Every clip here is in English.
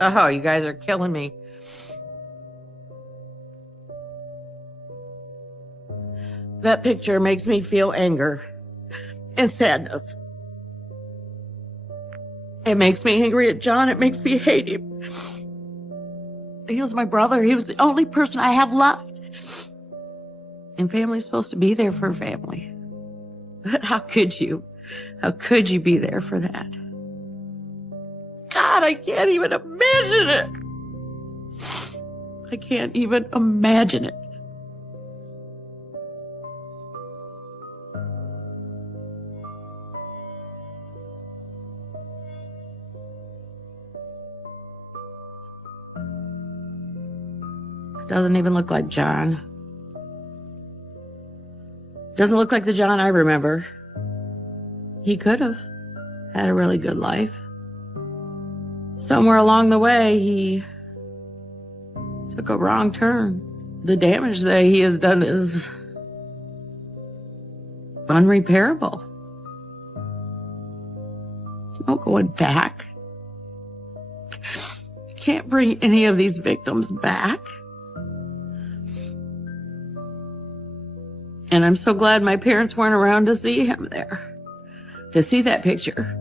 Oh, you guys are killing me. That picture makes me feel anger and sadness. It makes me angry at John. It makes me hate him. He was my brother. He was the only person I have left. And family's supposed to be there for family. But how could you? How could you be there for that? God, I can't even imagine it. I can't even imagine it. Doesn't even look like John. Doesn't look like the John I remember. He could have had a really good life. Somewhere along the way, he took a wrong turn. The damage that he has done is unrepairable. There's no going back. You can't bring any of these victims back. And I'm so glad my parents weren't around to see him there, to see that picture.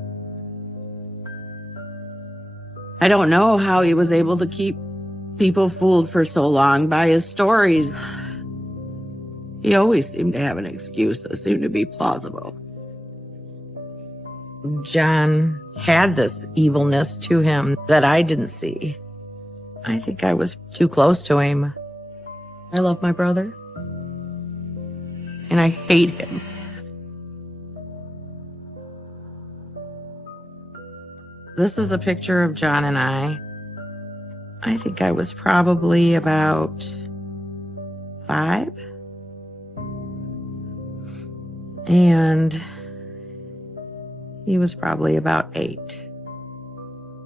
I don't know how he was able to keep people fooled for so long by his stories. He always seemed to have an excuse that seemed to be plausible. John had this evilness to him that I didn't see. I think I was too close to him. I love my brother. And I hate him. This is a picture of John and I. I think I was probably about 5. And he was probably about 8.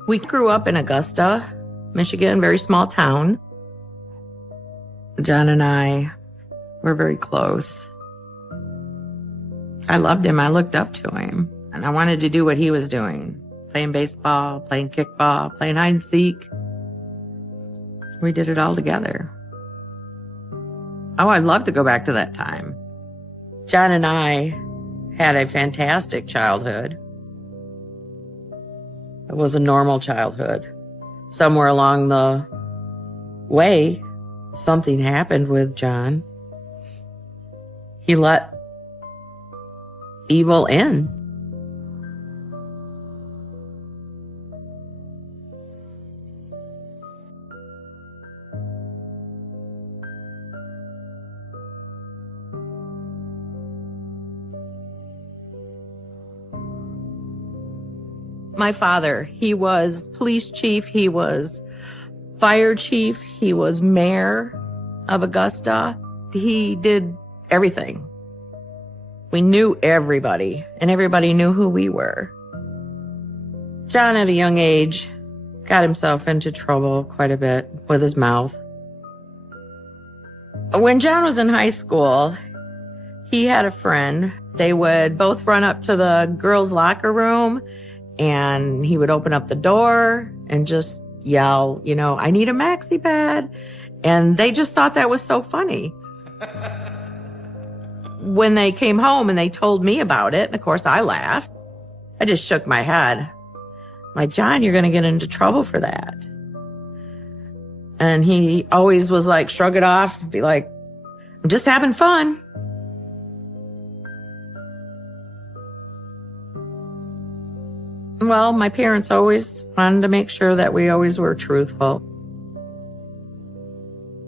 We grew up in Augusta, Michigan, very small town. John and I were very close. I loved him. I looked up to him. And I wanted to do what he was doing. Playing baseball, playing kickball, playing hide and seek. We did it all together. Oh, I'd love to go back to that time. John and I had a fantastic childhood. It was a normal childhood. Somewhere along the way, something happened with John. He let evil in. My father, he was police chief, he was fire chief, he was mayor of Augusta. He did everything. We knew everybody, and everybody knew who we were. John, at a young age, got himself into trouble quite a bit with his mouth. When John was in high school, he had a friend. They would both run up to the girls' locker room, and he would open up the door and just yell, I need a maxi pad. And they just thought that was so funny. When they came home and they told me about it, and of course I laughed, I just shook my head. I'm like, John, you're going to get into trouble for that. And he always was like, shrug it off, be like, I'm just having fun. Well, my parents always wanted to make sure that we always were truthful.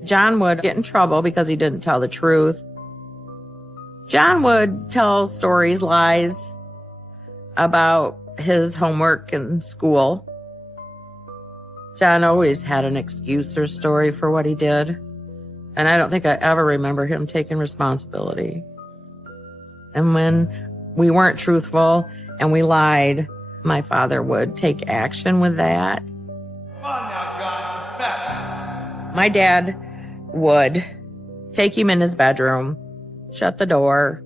John would get in trouble because he didn't tell the truth. John would tell stories, lies about his homework in school. John always had an excuse or story for what he did. And I don't think I ever remember him taking responsibility. And when we weren't truthful and we lied, my father would take action with that. Come on now, John, confess. My dad would take him in his bedroom, shut the door,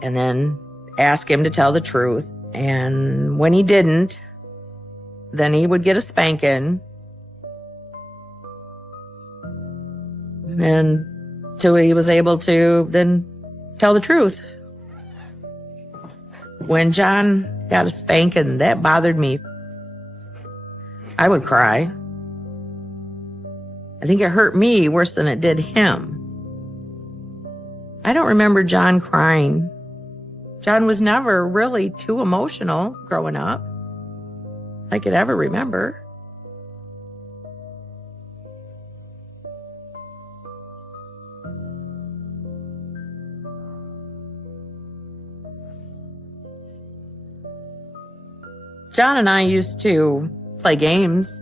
and then ask him to tell the truth. And when he didn't, then he would get a spanking. and till he was able to then tell the truth. When John got a spanking, that bothered me. I would cry. I think it hurt me worse than it did him. I don't remember John crying. John was never really too emotional growing up I could ever remember. John and I used to play games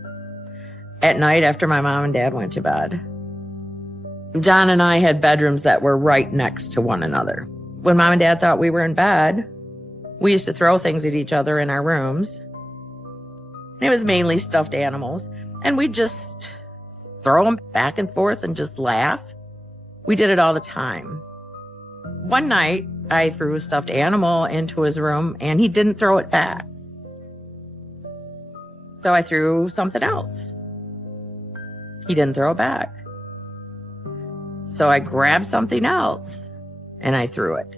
at night after my mom and dad went to bed. John and I had bedrooms that were right next to one another. When mom and dad thought we were in bed, we used to throw things at each other in our rooms. It was mainly stuffed animals, and we'd just throw them back and forth and just laugh. We did it all the time. One night, I threw a stuffed animal into his room, and he didn't throw it back. So I threw something else. He didn't throw it back. So I grabbed something else and I threw it.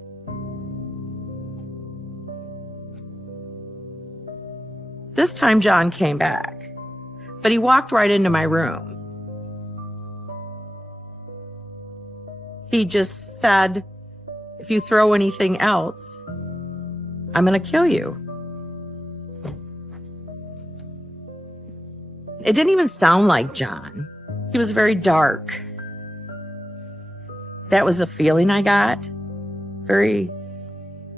This time John came back, but he walked right into my room. He just said, "If you throw anything else, I'm going to kill you." It didn't even sound like John. He was very dark. That was the feeling I got. Very,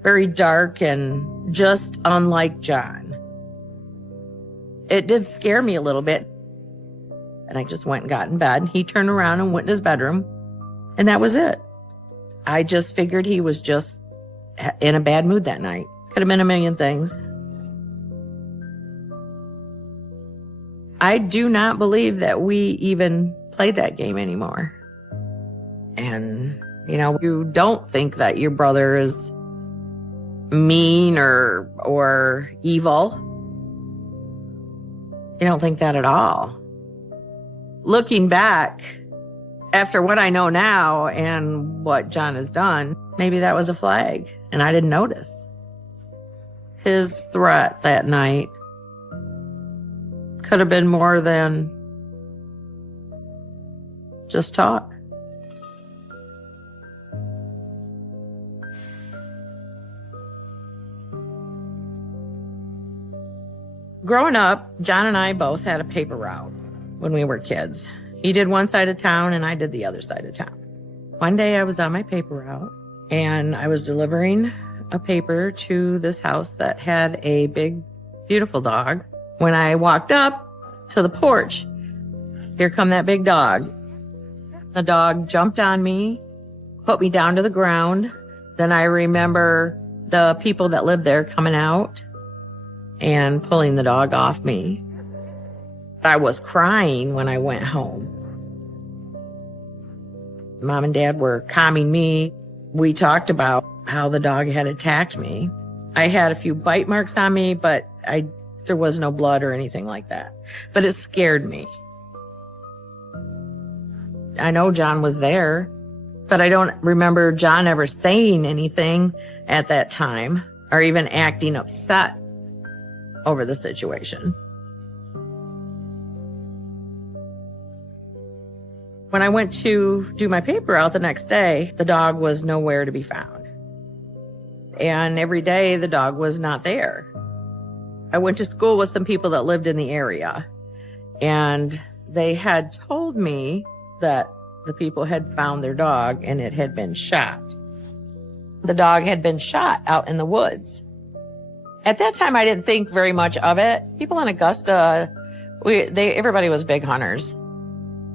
very dark and just unlike John. It did scare me a little bit. And I just went and got in bed. He turned around and went in his bedroom. And that was it. I just figured he was just in a bad mood that night. Could have been a million things. I do not believe that we even played that game anymore. And, you don't think that your brother is mean or evil. You don't think that at all. Looking back, after what I know now and what John has done, maybe that was a flag and I didn't notice. His threat that night could have been more than just talk. Growing up, John and I both had a paper route when we were kids. He did one side of town and I did the other side of town. One day I was on my paper route and I was delivering a paper to this house that had a big, beautiful dog. When I walked up to the porch, here come that big dog. The dog jumped on me, put me down to the ground. Then I remember the people that lived there coming out and pulling the dog off me. I was crying when I went home. Mom and Dad were calming me. We talked about how the dog had attacked me. I had a few bite marks on me, but there was no blood or anything like that. But it scared me. I know John was there, but I don't remember John ever saying anything at that time or even acting upset over the situation. When I went to do my paper out the next day, the dog was nowhere to be found. And every day the dog was not there. I went to school with some people that lived in the area, and they had told me that the people had found their dog and it had been shot. The dog had been shot out in the woods. At that time, I didn't think very much of it. People in Augusta, everybody was big hunters.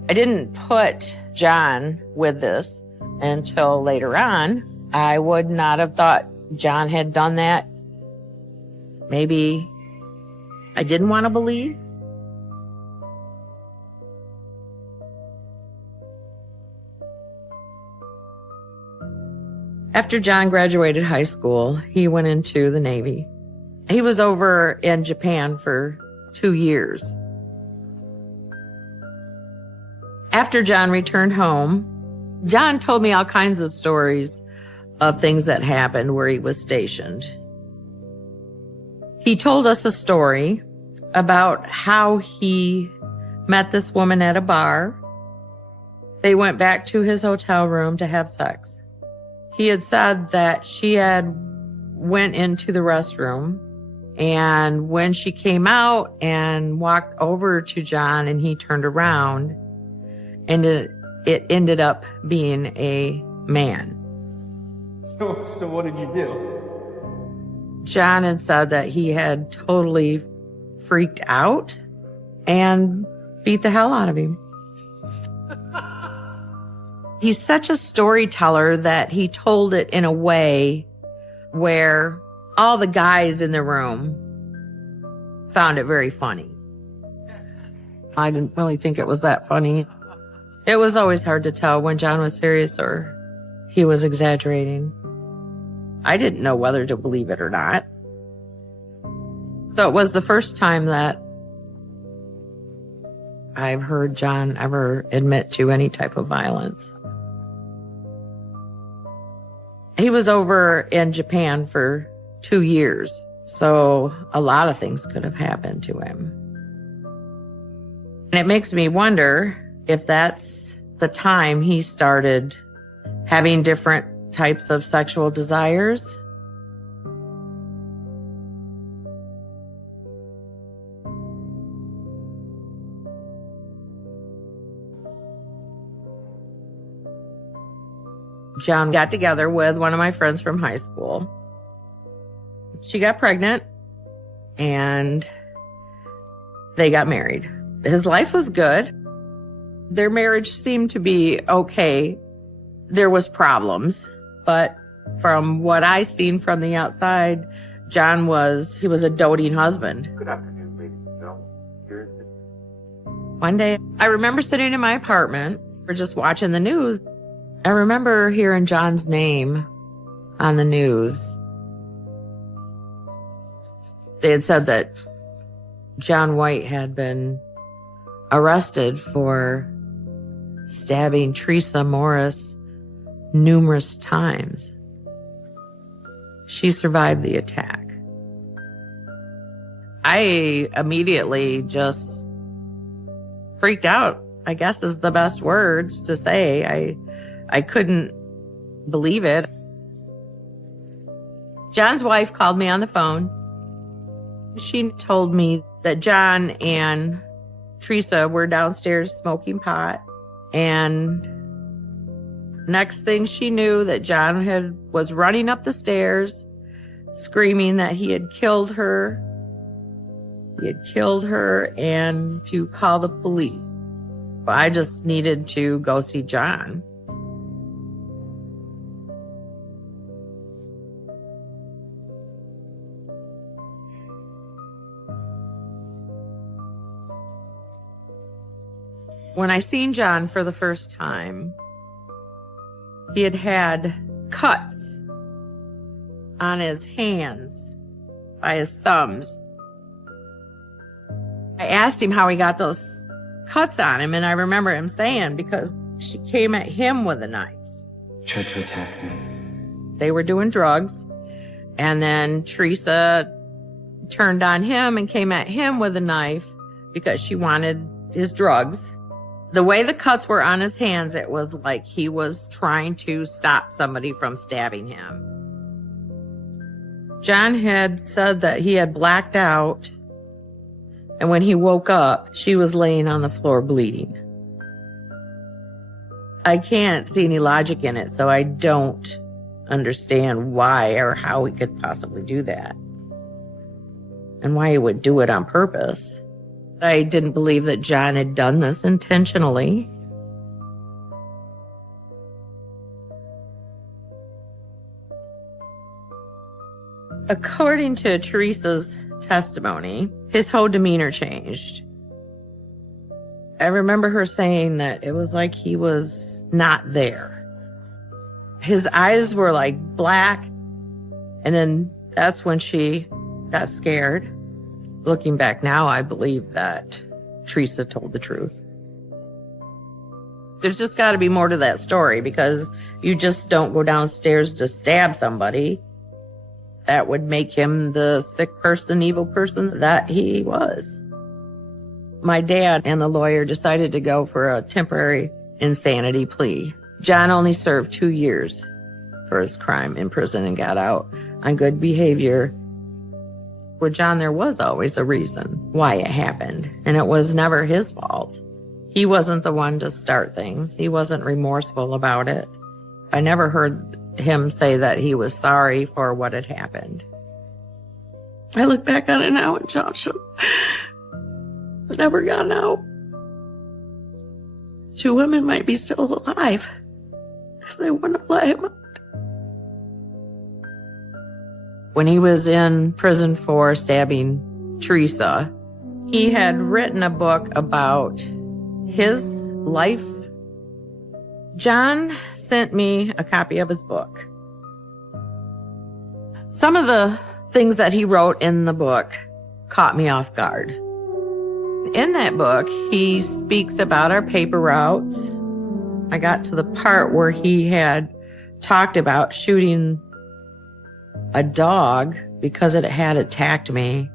I didn't put John with this until later on. I would not have thought John had done that. Maybe I didn't want to believe. After John graduated high school, he went into the Navy. He was over in Japan for 2 years. After John returned home, John told me all kinds of stories of things that happened where he was stationed. He told us a story about how he met this woman at a bar. They went back to his hotel room to have sex. He had said that she had went into the restroom, and when she came out and walked over to John and he turned around, and it ended up being a man. So what did you do? John had said that he had totally freaked out and beat the hell out of him. He's such a storyteller that he told it in a way where all the guys in the room found it very funny. I didn't really think it was that funny. It was always hard to tell when John was serious or he was exaggerating. I didn't know whether to believe it or not. So it was the first time that I've heard John ever admit to any type of violence. He was over in Japan for 2 years, so a lot of things could have happened to him. And it makes me wonder if that's the time he started having different types of sexual desires. John got together with one of my friends from high school. She got pregnant and they got married. His life was good. Their marriage seemed to be okay. There was problems, but from what I seen from the outside, John was a doting husband. Good afternoon, ladies and gentlemen. One day, I remember sitting in my apartment, we're just watching the news. I remember hearing John's name on the news. They had said that John White had been arrested for stabbing Teresa Morris numerous times. She survived the attack. I immediately just freaked out, I guess is the best words to say. I couldn't believe it. John's wife called me on the phone. She told me that John and Teresa were downstairs smoking pot, and next thing she knew that John was running up the stairs screaming that he had killed her. He had killed her and to call the police. I just needed to go see John. When I seen John for the first time, he had had cuts on his hands by his thumbs. I asked him how he got those cuts on him, and I remember him saying because she came at him with a knife. Tried to attack me. They were doing drugs, and then Teresa turned on him and came at him with a knife because she wanted his drugs. The way the cuts were on his hands, it was like he was trying to stop somebody from stabbing him. John had said that he had blacked out, and when he woke up, she was laying on the floor bleeding. I can't see any logic in it, so I don't understand why or how he could possibly do that and why he would do it on purpose. I didn't believe that John had done this intentionally. According to Teresa's testimony, his whole demeanor changed. I remember her saying that it was like he was not there. His eyes were like black, and then that's when she got scared. Looking back now, I believe that Teresa told the truth. There's just got to be more to that story, because you just don't go downstairs to stab somebody. That would make him the sick person, evil person that he was. My dad and the lawyer decided to go for a temporary insanity plea. John only served 2 years for his crime in prison and got out on good behavior. With John, there was always a reason why it happened, and it was never his fault. He wasn't the one to start things. He wasn't remorseful about it. I never heard him say that he was sorry for what had happened. I look back on it now, and John should have never gotten out. 2 women might be still alive if they wouldn't have let him out. When he was in prison for stabbing Teresa, he had written a book about his life. John sent me a copy of his book. Some of the things that he wrote in the book caught me off guard. In that book, he speaks about our paper routes. I got to the part where he had talked about shooting a dog because it had attacked me.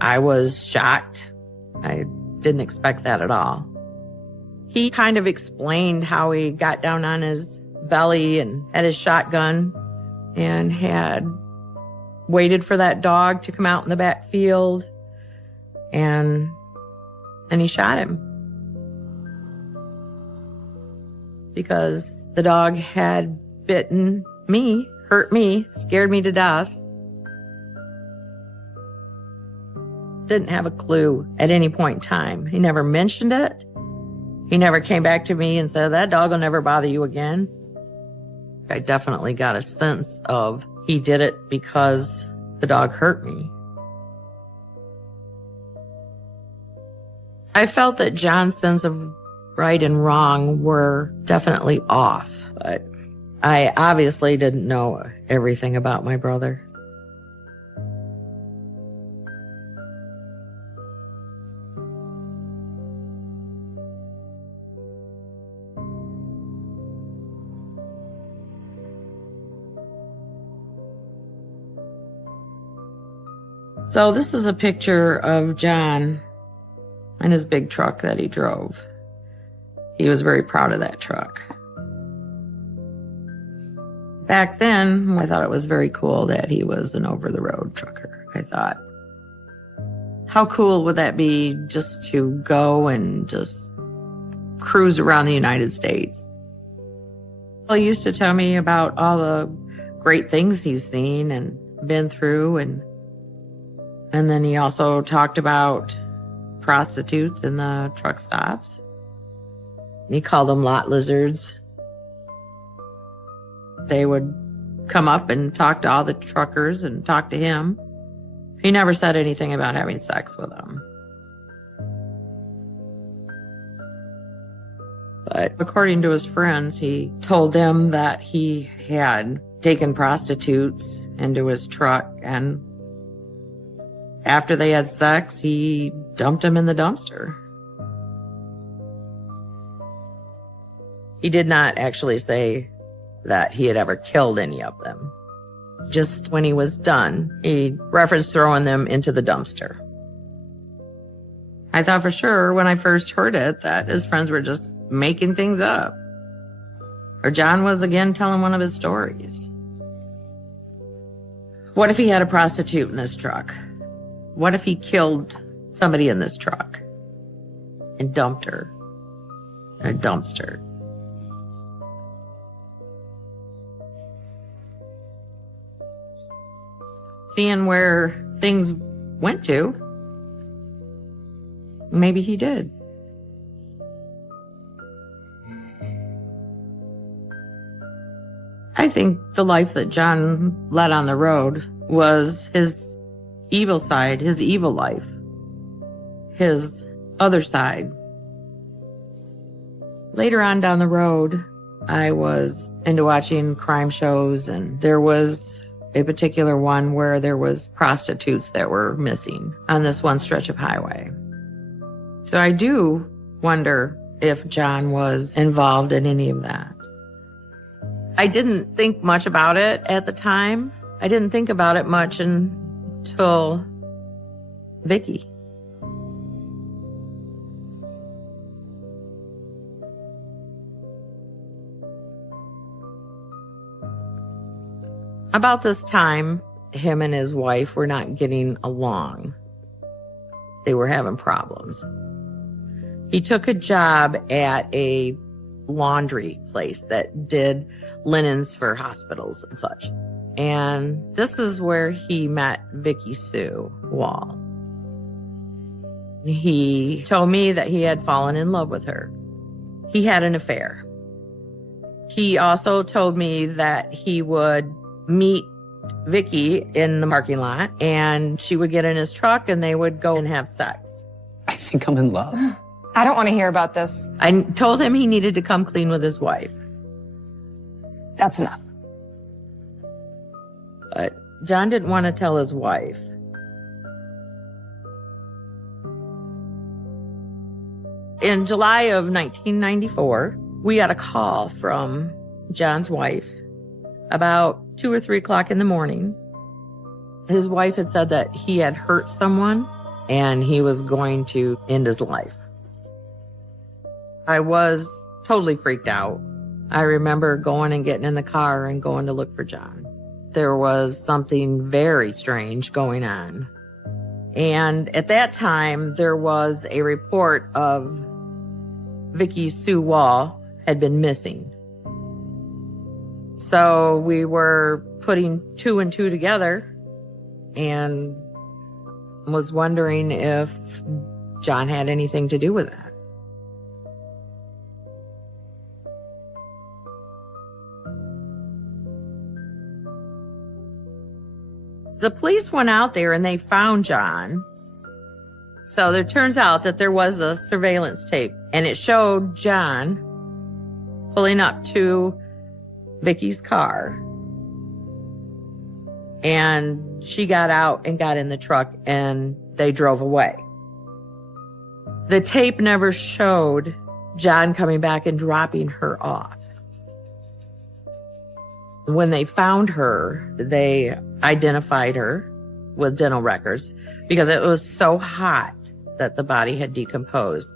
I was shocked. I didn't expect that at all. He kind of explained how he got down on his belly and had his shotgun and had waited for that dog to come out in the backfield, and he shot him because the dog had bitten me, hurt me, scared me to death. Didn't have a clue at any point in time. He never mentioned it. He never came back to me and said, that dog will never bother you again. I definitely got a sense of he did it because the dog hurt me. I felt that John's sense of right and wrong were definitely off, but I obviously didn't know everything about my brother. So this is a picture of John and his big truck that he drove. He was very proud of that truck. Back then, I thought it was very cool that he was an over-the-road trucker. I thought, how cool would that be just to go and just cruise around the United States? He used to tell me about all the great things he's seen and been through, and then he also talked about prostitutes in the truck stops. He called them lot lizards. They would come up and talk to all the truckers and talk to him. He never said anything about having sex with them. But according to his friends, he told them that he had taken prostitutes into his truck, and after they had sex, he dumped them in the dumpster. He did not actually say that he had ever killed any of them. Just when he was done, he referenced throwing them into the dumpster. I thought for sure when I first heard it that his friends were just making things up. Or John was again telling one of his stories. What if he had a prostitute in this truck? What if he killed somebody in this truck and dumped her in a dumpster? Seeing where things went to, maybe he did. I think the life that John led on the road was his evil side, his evil life, his other side. Later on down the road, I was into watching crime shows, and there was a particular one where there was prostitutes that were missing on this one stretch of highway. So I do wonder if John was involved in any of that. I didn't think much about it at the time. I didn't think about it much until Vicky. About this time, him and his wife were not getting along. They were having problems. He took a job at a laundry place that did linens for hospitals and such. And this is where he met Vicky Sue Wall. He told me that he had fallen in love with her. He had an affair. He also told me that he would meet Vicky in the parking lot and she would get in his truck and they would go and have sex. I think I'm in love. I don't want to hear about this. I told him he needed to come clean with his wife. That's enough. But John didn't want to tell his wife. In July of 1994, we got a call from John's wife about 2 or 3 o'clock in the morning. His wife had said that he had hurt someone and he was going to end his life. I was totally freaked out. I remember going and getting in the car and going to look for John. There was something very strange going on. And at that time, there was a report of Vicky Sue Wall had been missing. So we were putting 2 and 2 together and was wondering if John had anything to do with that. The police went out there and they found John. So it turns out that there was a surveillance tape and it showed John pulling up to Vicky's car. And she got out and got in the truck and they drove away. The tape never showed John coming back and dropping her off. When they found her, they identified her with dental records because it was so hot that the body had decomposed.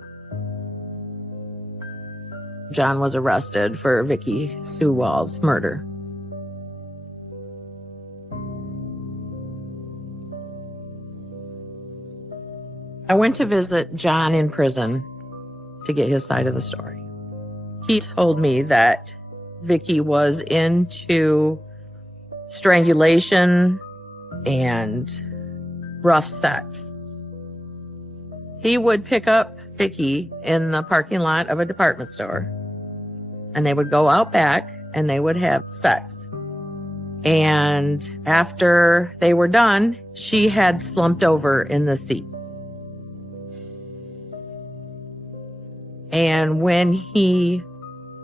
John was arrested for Vicky Sue Wall's murder. I went to visit John in prison to get his side of the story. He told me that Vicky was into strangulation and rough sex. He would pick up Vicky in the parking lot of a department store and they would go out back and they would have sex. And after they were done, she had slumped over in the seat. And when he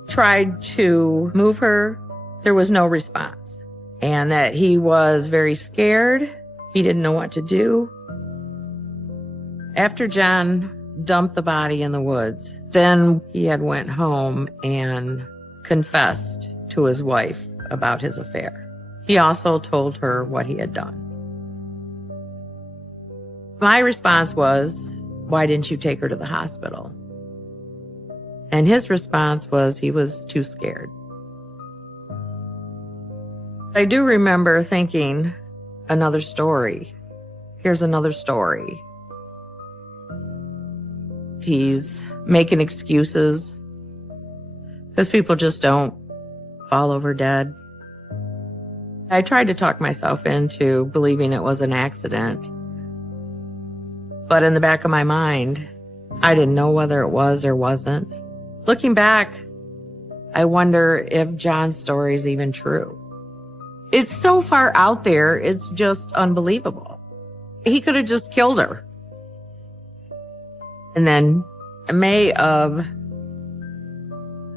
tried to move her, there was no response. And that he was very scared. He didn't know what to do. After John dumped the body in the woods, then he had went home and confessed to his wife about his affair. He also told her what he had done. My response was, "Why didn't you take her to the hospital?" And his response was he was too scared. I do remember thinking, another story. Here's another story. He's making excuses because people just don't fall over dead. I tried to talk myself into believing it was an accident. But in the back of my mind, I didn't know whether it was or wasn't. Looking back, I wonder if John's story is even true. It's so far out there, it's just unbelievable. He could have just killed her. And then in May of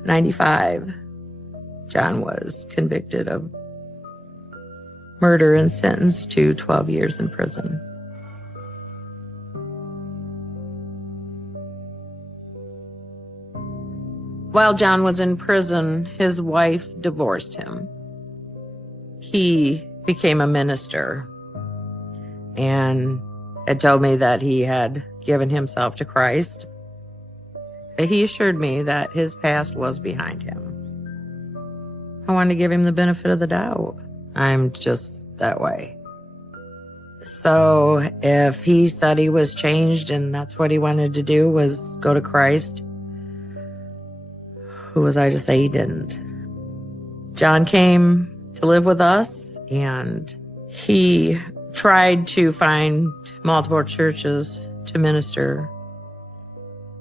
95, John was convicted of murder and sentenced to 12 years in prison. While John was in prison, his wife divorced him. He became a minister and had told me that he had given himself to Christ. He assured me that his past was behind him. I wanted to give him the benefit of the doubt. I'm just that way. So if he said he was changed and that's what he wanted to do was go to Christ, who was I to say he didn't? John came to live with us, and he tried to find multiple churches to minister,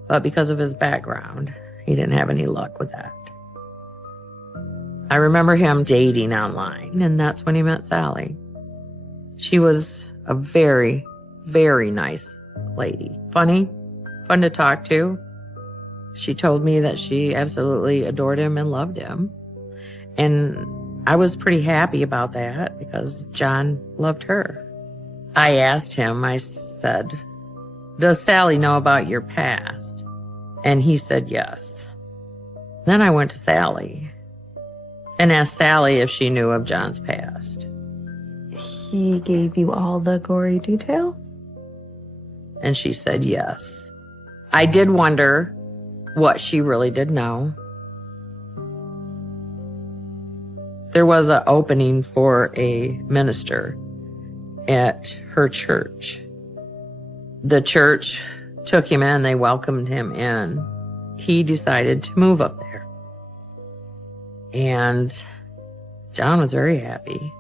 but because of his background, he didn't have any luck with that. I remember him dating online, and that's when he met Sally. She was a very, very nice lady. Funny, fun to talk to. She told me that she absolutely adored him and loved him. And I was pretty happy about that because John loved her. I asked him, I said, "Does Sally know about your past?" And he said yes. Then I went to Sally and asked Sally if she knew of John's past. He gave you all the gory details? And she said yes. I did wonder what she really did know. There was an opening for a minister at her church. The church took him in, they welcomed him in. He decided to move up there. And John was very happy.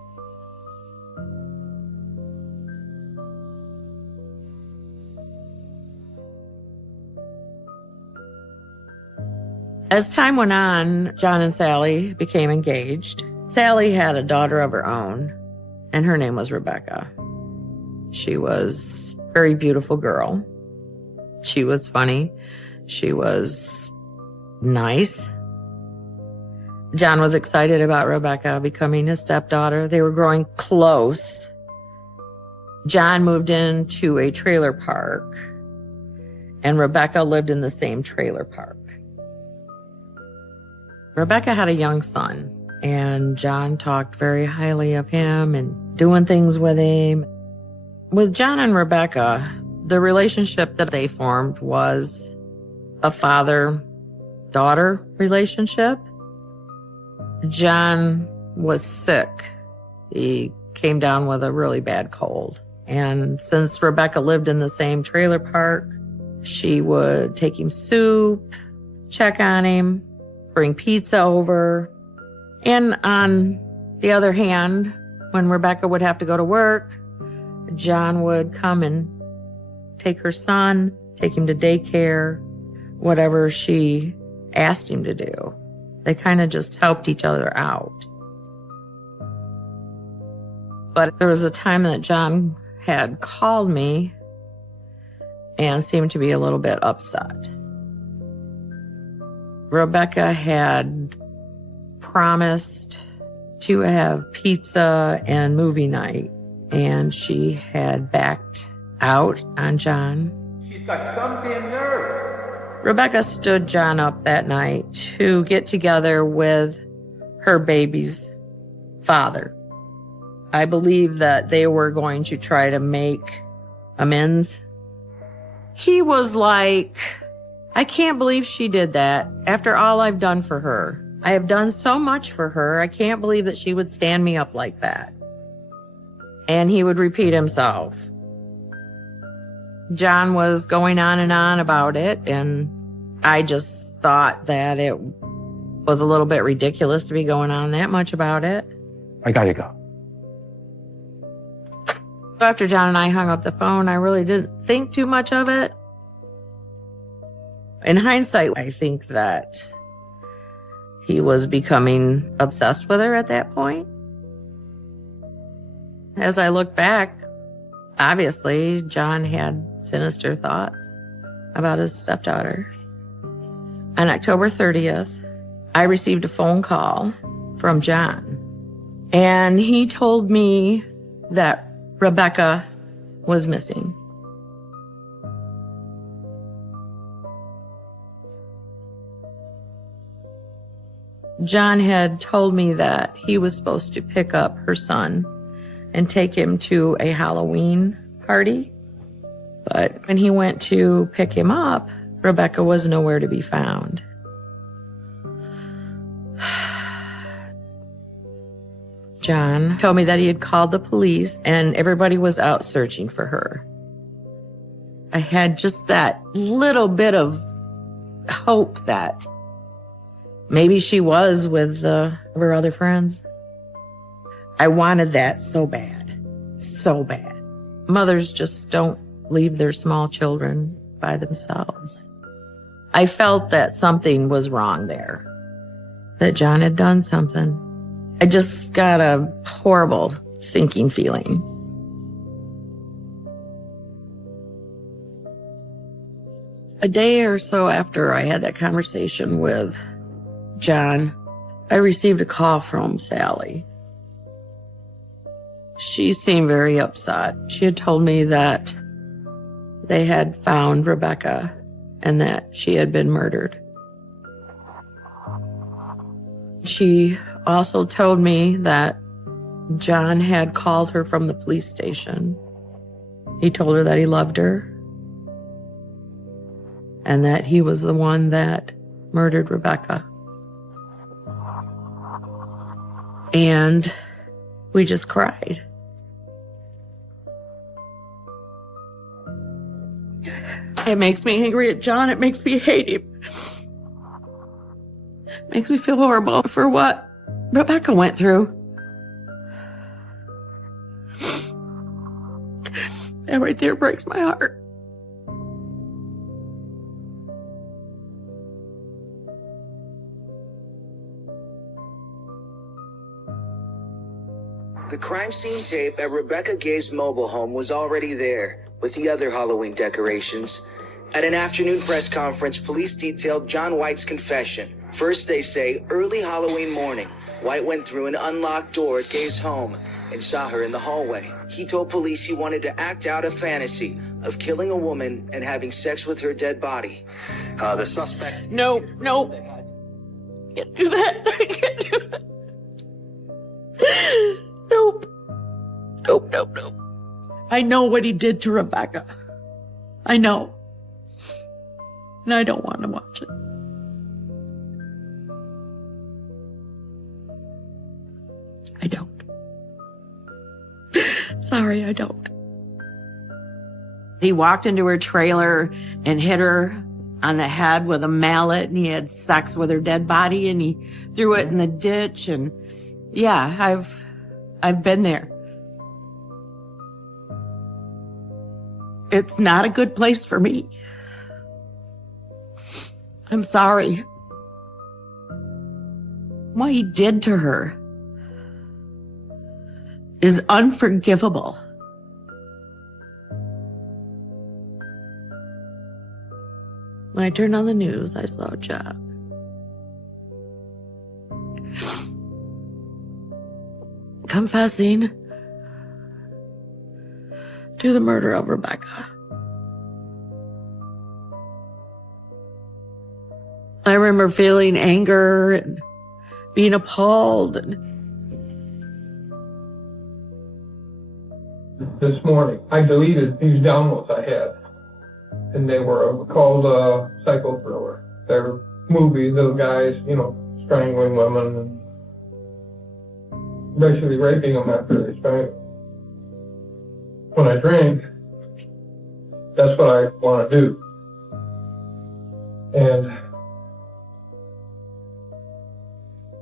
As time went on, John and Sally became engaged. Sally had a daughter of her own, and her name was Rebecca. She was a very beautiful girl. She was funny. She was nice. John was excited about Rebecca becoming his stepdaughter. They were growing close. John moved into a trailer park, and Rebecca lived in the same trailer park. Rebecca had a young son, and John talked very highly of him and doing things with him. With John and Rebecca, the relationship that they formed was a father-daughter relationship. John was sick. He came down with a really bad cold. And since Rebecca lived in the same trailer park, she would take him soup, check on him, bring pizza over. And on the other hand, when Rebecca would have to go to work, John would come and take her son, take him to daycare, whatever she asked him to do. They kind of just helped each other out. But there was a time that John had called me and seemed to be a little bit upset. Rebecca had promised to have pizza and movie night, and she had backed out on John. She's got some damn nerve. Rebecca stood John up that night to get together with her baby's father. I believe that they were going to try to make amends. He was like, "I can't believe she did that after all I've done for her. I have done so much for her. I can't believe that she would stand me up like that." And he would repeat himself. John was going on and on about it, and I just thought that it was a little bit ridiculous to be going on that much about it. I gotta go. After John and I hung up the phone, I really didn't think too much of it. In hindsight, I think that he was becoming obsessed with her at that point. As I look back, obviously, John had sinister thoughts about his stepdaughter. On October 30th, I received a phone call from John, and he told me that Rebecca was missing. John had told me that he was supposed to pick up her son and take him to a Halloween party. But when he went to pick him up, Rebecca was nowhere to be found. John told me that he had called the police and everybody was out searching for her. I had just that little bit of hope that maybe she was with her other friends. I wanted that so bad, so bad. Mothers just don't leave their small children by themselves. I felt that something was wrong there, that John had done something. I just got a horrible sinking feeling. A day or so after I had that conversation with John, I received a call from Sally. She seemed very upset. She had told me that they had found Rebecca and that she had been murdered. She also told me that John had called her from the police station. He told her that he loved her and that he was the one that murdered Rebecca. And we just cried. It makes me angry at John. It makes me hate him. It makes me feel horrible for what Rebecca went through. That right there breaks my heart. The crime scene tape at Rebecca Gay's mobile home was already there, with the other Halloween decorations. At an afternoon press conference, police detailed John White's confession. First, they say, early Halloween morning, White went through an unlocked door at Gay's home and saw her in the hallway. He told police he wanted to act out a fantasy of killing a woman and having sex with her dead body. The suspect... No. Can't do that. I can't do that. Nope. I know what he did to Rebecca. I know. And I don't want to watch it. I don't. Sorry, I don't. He walked into her trailer and hit her on the head with a mallet, and he had sex with her dead body, and he threw it in the ditch. And yeah, I've been there. It's not a good place for me. I'm sorry. What he did to her is unforgivable. When I turned on the news, I saw John. Confessing to the murder of Rebecca. I remember feeling anger and being appalled. This morning, I deleted these downloads I had, and they were called Psycho Thriller. They're movies of guys, strangling women and basically raping them after they strangle. When I drink, that's what I want to do. And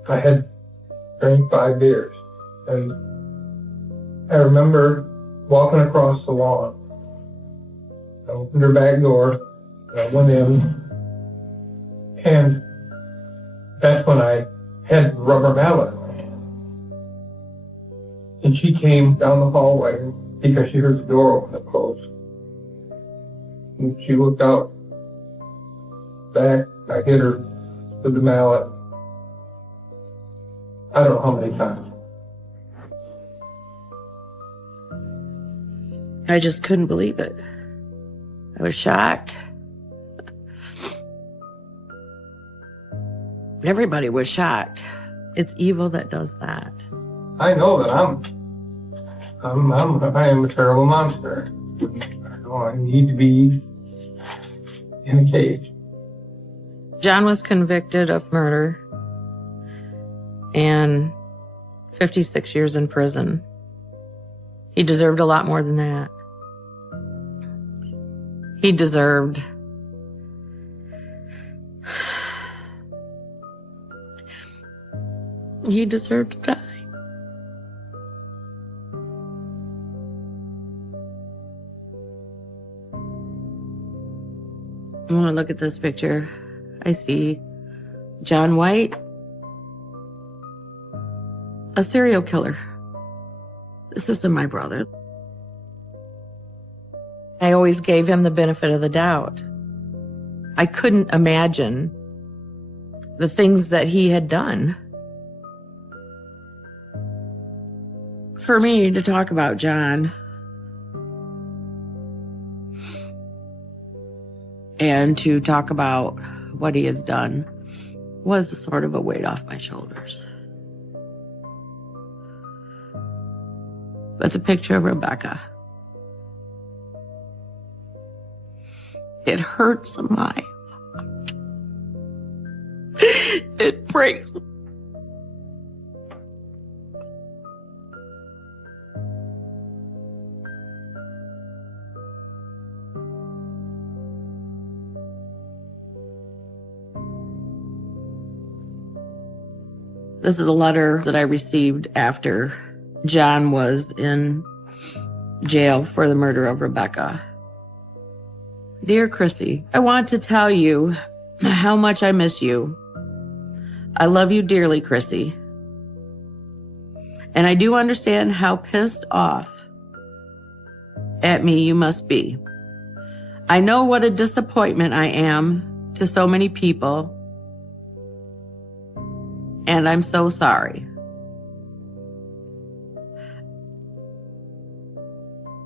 I had drank 5 beers, and I remember walking across the lawn. I opened her back door, and I went in, and that's when I had the rubber mallet in my hand. And she came down the hallway because she heard the door open and close. And she looked out back. I hit her with the mallet. I don't know how many times. I just couldn't believe it. I was shocked. Everybody was shocked. It's evil that does that. I know that I am a terrible monster. I know I need to be in a cage. John was convicted of murder and 56 years in prison. He deserved a lot more than that. He deserved to die. I want to look at this picture. I see John White, a serial killer. This isn't my brother. I always gave him the benefit of the doubt. I couldn't imagine the things that he had done. For me to talk about John and to talk about what he has done was a sort of a weight off my shoulders. But the picture of Rebecca, it hurts my heart. It breaks. This is a letter that I received after John was in jail for the murder of Rebecca. Dear Chrissy, I want to tell you how much I miss you. I love you dearly, Chrissy. And I do understand how pissed off at me you must be. I know what a disappointment I am to so many people, and I'm so sorry.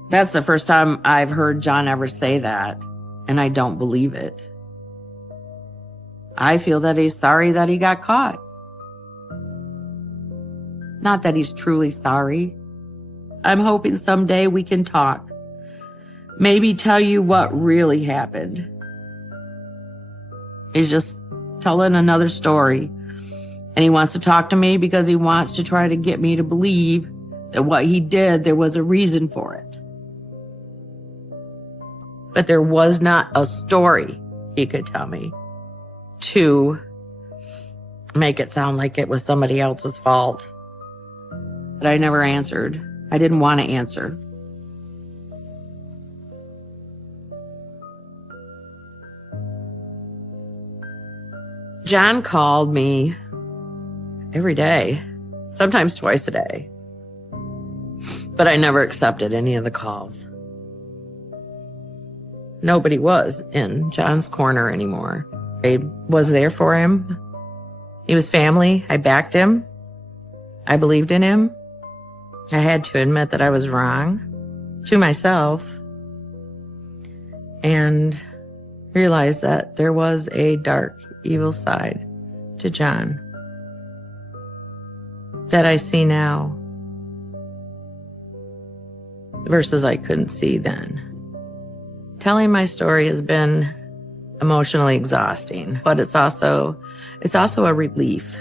That's the first time I've heard John ever say that, and I don't believe it. I feel that he's sorry that he got caught. Not that he's truly sorry. I'm hoping someday we can talk. Maybe tell you what really happened. He's just telling another story. And he wants to talk to me because he wants to try to get me to believe that what he did, there was a reason for it. But there was not a story he could tell me to make it sound like it was somebody else's fault. But I never answered. I didn't want to answer. John called me every day, sometimes twice a day. But I never accepted any of the calls. Nobody was in John's corner anymore. I was there for him. He was family. I backed him. I believed in him. I had to admit that I was wrong to myself and realized that there was a dark, evil side to John that I see now versus I couldn't see then. Telling my story has been emotionally exhausting, but it's also a relief.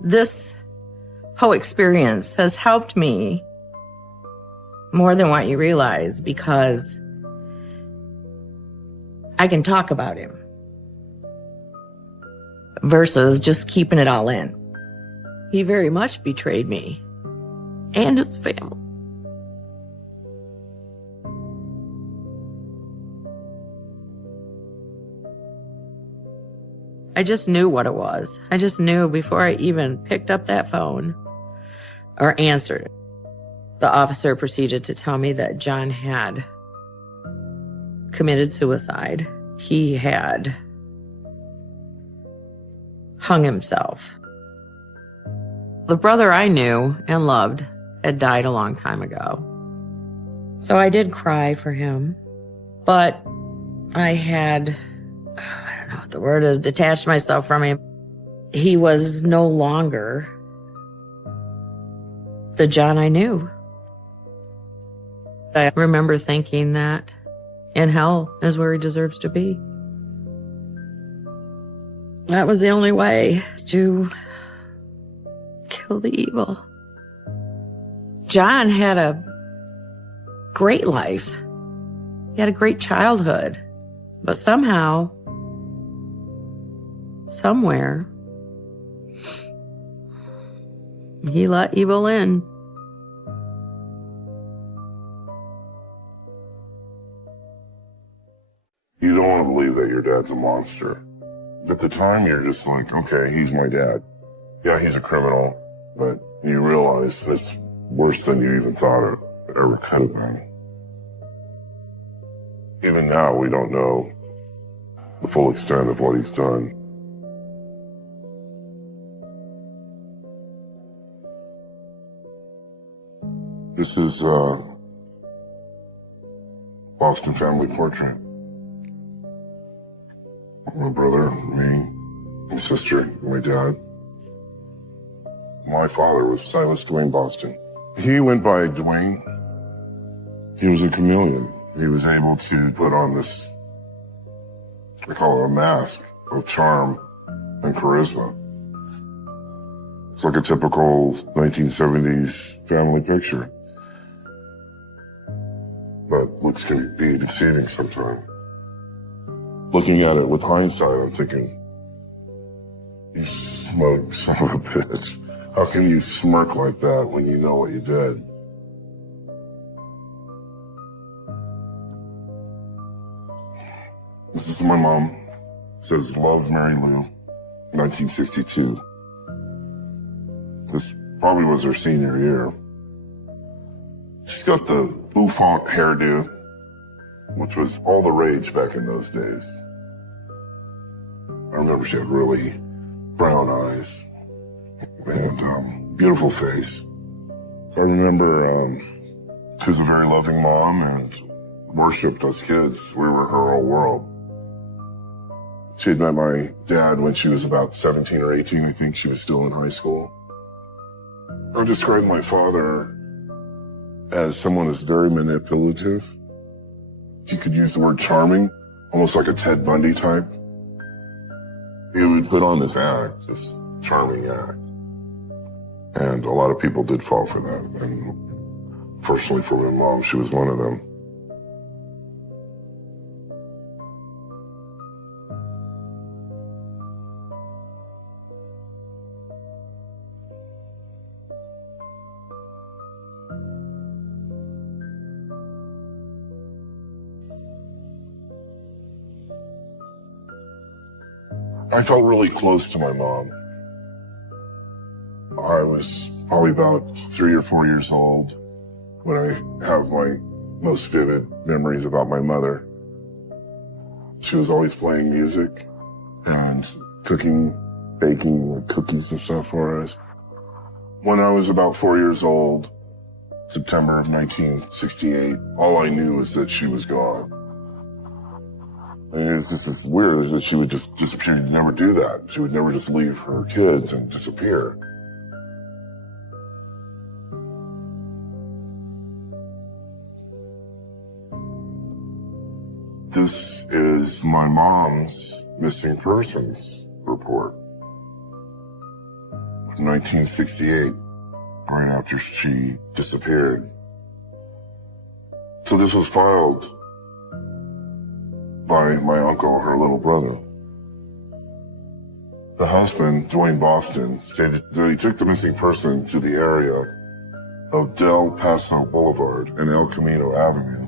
This whole experience has helped me more than what you realize because I can talk about him versus just keeping it all in. He very much betrayed me and his family. I just knew what it was. I just knew before I even picked up that phone or answered it. The officer proceeded to tell me that John had committed suicide. He had hung himself. The brother I knew and loved had died a long time ago. So I did cry for him, but I had, know what the word is, detached myself from him. He was no longer the John I knew. I remember thinking that in hell is where he deserves to be. That was the only way to kill the evil. John had a great life. He had a great childhood. But somehow, somewhere, he let evil in. You don't want to believe that your dad's a monster. At the time, you're just like, okay, he's my dad. Yeah, he's a criminal, but you realize it's worse than you even thought it ever could have been. Even now, we don't know the full extent of what he's done. This is Boston family portrait. My brother, me, my sister, my dad. My father was Silas Dwayne Boston. He went by Dwayne. He was a chameleon. He was able to put on this, I call it a mask of charm and charisma. It's like a typical 1970s family picture. But looks can be deceiving sometimes. Looking at it with hindsight, I'm thinking, you smug son of a bitch. How can you smirk like that when you know what you did? This is my mom. It says, Love, Mary Lou, 1962. This probably was her senior year. She's got the bouffant hairdo, which was all the rage back in those days. I remember she had really brown eyes and beautiful face. I remember she was a very loving mom and worshipped us kids. We were her whole world. She had met my dad when she was about 17 or 18. I think she was still in high school. I would describe my father as someone who's very manipulative. You could use the word charming, almost like a Ted Bundy type. He would put on this act, this charming act. And a lot of people did fall for that. And fortunately for my mom, she was one of them. I felt really close to my mom. I was probably about 3 or 4 years old when I have my most vivid memories about my mother. She was always playing music and cooking, baking cookies and stuff for us. When I was about 4 years old, September of 1968, all I knew was that she was gone. And it was just this weird that she would just disappear. She'd never do that. She would never just leave her kids and disappear. This is my mom's missing persons report from 1968, right after she disappeared. So this was filed by my uncle, her little brother. The husband, Dwayne Boston, stated that he took the missing person to the area of Del Paso Boulevard and El Camino Avenue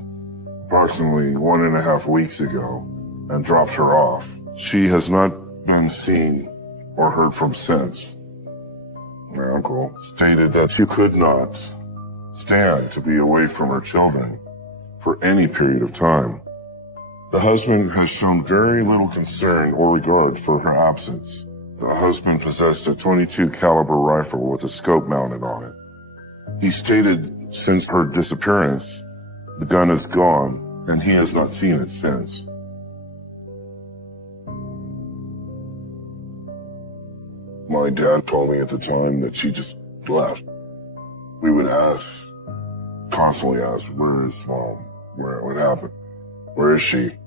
approximately 1.5 weeks ago and dropped her off. She has not been seen or heard from since. My uncle stated that she could not stand to be away from her children for any period of time. The husband has shown very little concern or regard for her absence. The husband possessed a .22 caliber rifle with a scope mounted on it. He stated since her disappearance, the gun is gone and he has not seen it since. My dad told me at the time that she just left. We would constantly ask, where is mom? What happened? Where is she?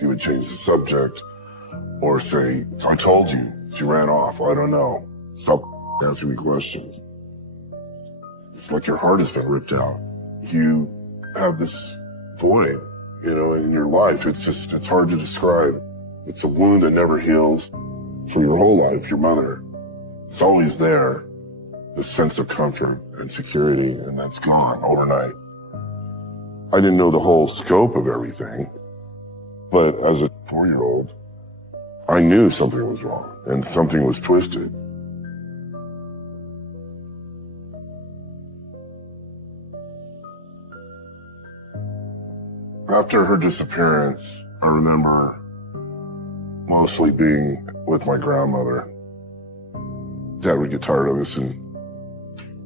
He would change the subject or say, I told you, she ran off. I don't know. Stop asking me questions. It's like your heart has been ripped out. You have this void, in your life. It's hard to describe. It's a wound that never heals for your whole life. Your mother, it's always there. The sense of comfort and security, and that's gone overnight. I didn't know the whole scope of everything, but as a 4-year-old, I knew something was wrong and something was twisted. After her disappearance, I remember mostly being with my grandmother. Dad would get tired of us and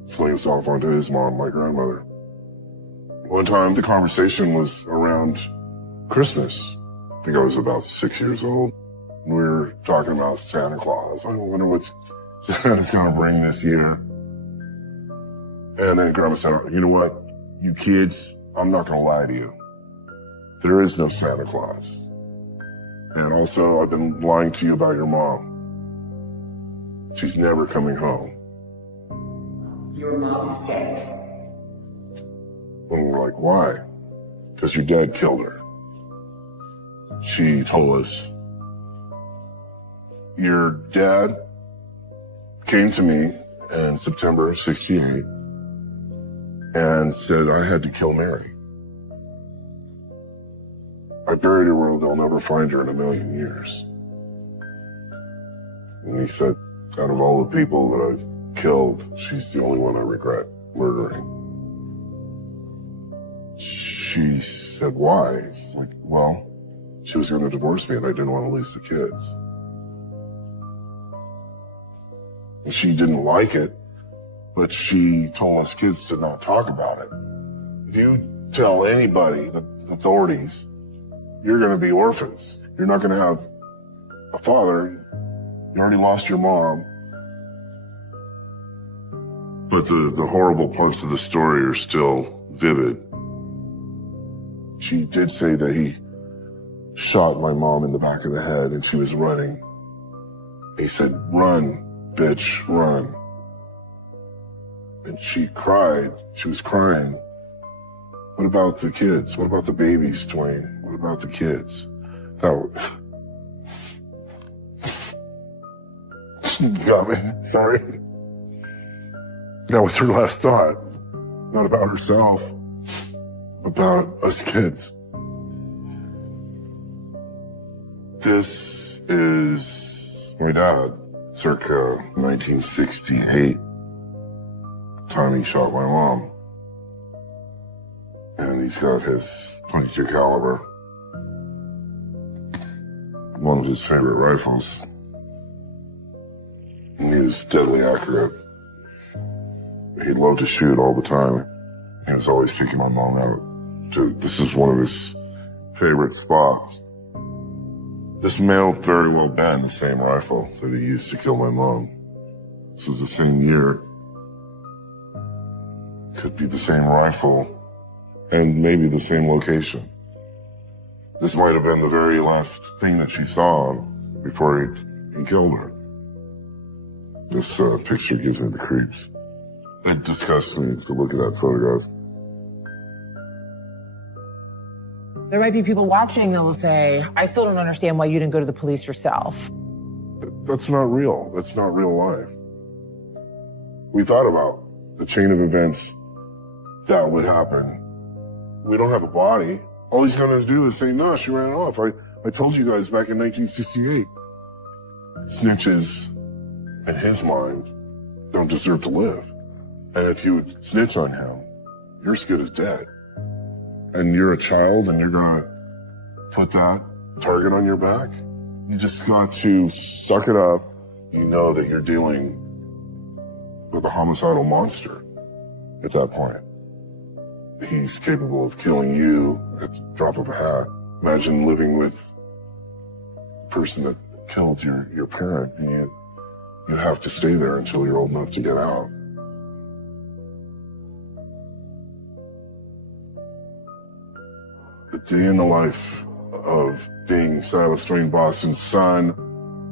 fling us off onto his mom, my grandmother. One time the conversation was around Christmas. I think I was about 6 years old. We were talking about Santa Claus. I wonder what Santa's gonna bring this year. And then Grandma said, you know what, you kids, I'm not gonna lie to you. There is no Santa Claus. And also, I've been lying to you about your mom. She's never coming home. Your mom is dead. And we're like, why? Because your dad killed her. She told us, your dad came to me in September of '68 and said I had to kill Mary. I buried her where they'll never find her in a million years. And he said, out of all the people that I've killed, she's the only one I regret murdering. She said, why? It's like, well, she was going to divorce me and I didn't want to lose the kids. And she didn't like it, but she told us kids to not talk about it. If you tell anybody, the authorities, you're going to be orphans. You're not going to have a father. You already lost your mom. But the horrible parts of the story are still vivid. She did say that he shot my mom in the back of the head and she was running. He said, run, bitch, run. And she cried. She was crying. What about the kids? What about the babies, Dwayne? What about the kids? Got me. Sorry. That was her last thought. Not about herself. About us kids. This is my dad, circa 1968. Time he shot my mom. And he's got his .22 caliber. One of his favorite rifles. And he was deadly accurate. He'd love to shoot all the time. He was always taking my mom out. This is one of his favorite spots. This may have very well been the same rifle that he used to kill my mom. This was the same year. Could be the same rifle and maybe the same location. This might have been the very last thing that she saw before he killed her. This picture gives me the creeps. It disgusts me to look at that photograph. There might be people watching that will say, I still don't understand why you didn't go to the police yourself. That's not real. That's not real life. We thought about the chain of events that would happen. We don't have a body. All he's going to do is say, no, she ran off. I told you guys back in 1968. Snitches, in his mind, don't deserve to live. And if you would snitch on him, you're as good as dead. And you're a child and you're going to put that target on your back? You just got to suck it up. You know that you're dealing with a homicidal monster at that point. He's capable of killing you at the drop of a hat. Imagine living with the person that killed your parent and you have to stay there until you're old enough to get out. The day in the life of being Silas Dwayne Boston's son,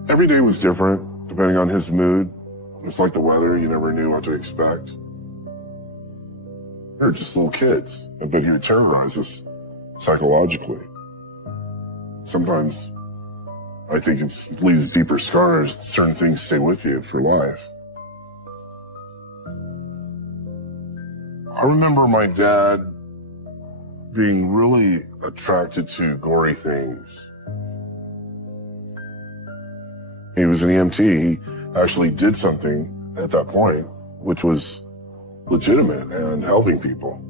every day was different depending on his mood. It's like the weather, you never knew what to expect. We were just little kids, but he would terrorize us psychologically. Sometimes I think it leaves deeper scars. Certain things stay with you for life. I remember my dad being really attracted to gory things. He was an EMT. He actually did something at that point, which was legitimate and helping people.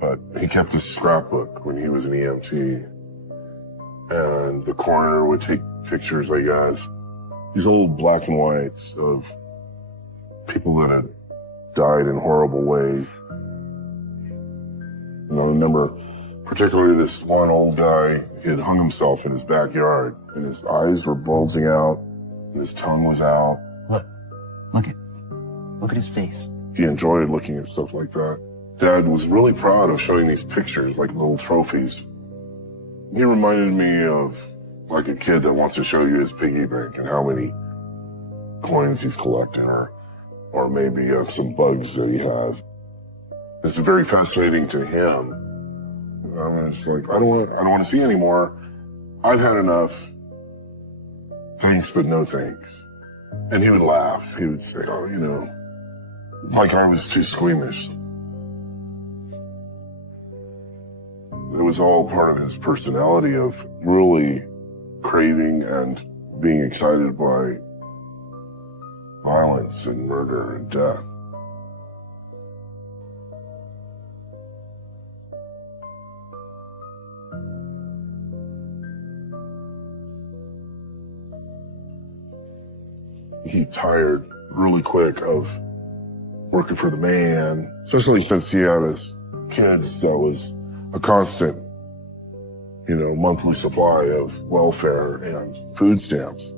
But he kept a scrapbook when he was an EMT. And the coroner would take pictures, I guess, these old black and whites of people that had died in horrible ways. And I remember particularly this one old guy, he had hung himself in his backyard, and his eyes were bulging out, and his tongue was out. Look at his face. He enjoyed looking at stuff like that. Dad was really proud of showing these pictures, like little trophies. He reminded me of like a kid that wants to show you his piggy bank and how many coins he's collected, or maybe some bugs that he has. It's very fascinating to him. I'm just like, I don't want to see anymore. I've had enough. Thanks, but no thanks. And he would laugh. He would say, oh, you know, like I was too squeamish. It was all part of his personality of really craving and being excited by violence and murder and death. He tired really quick of working for the man, especially since he had his kids. That was a constant, you know, monthly supply of welfare and food stamps.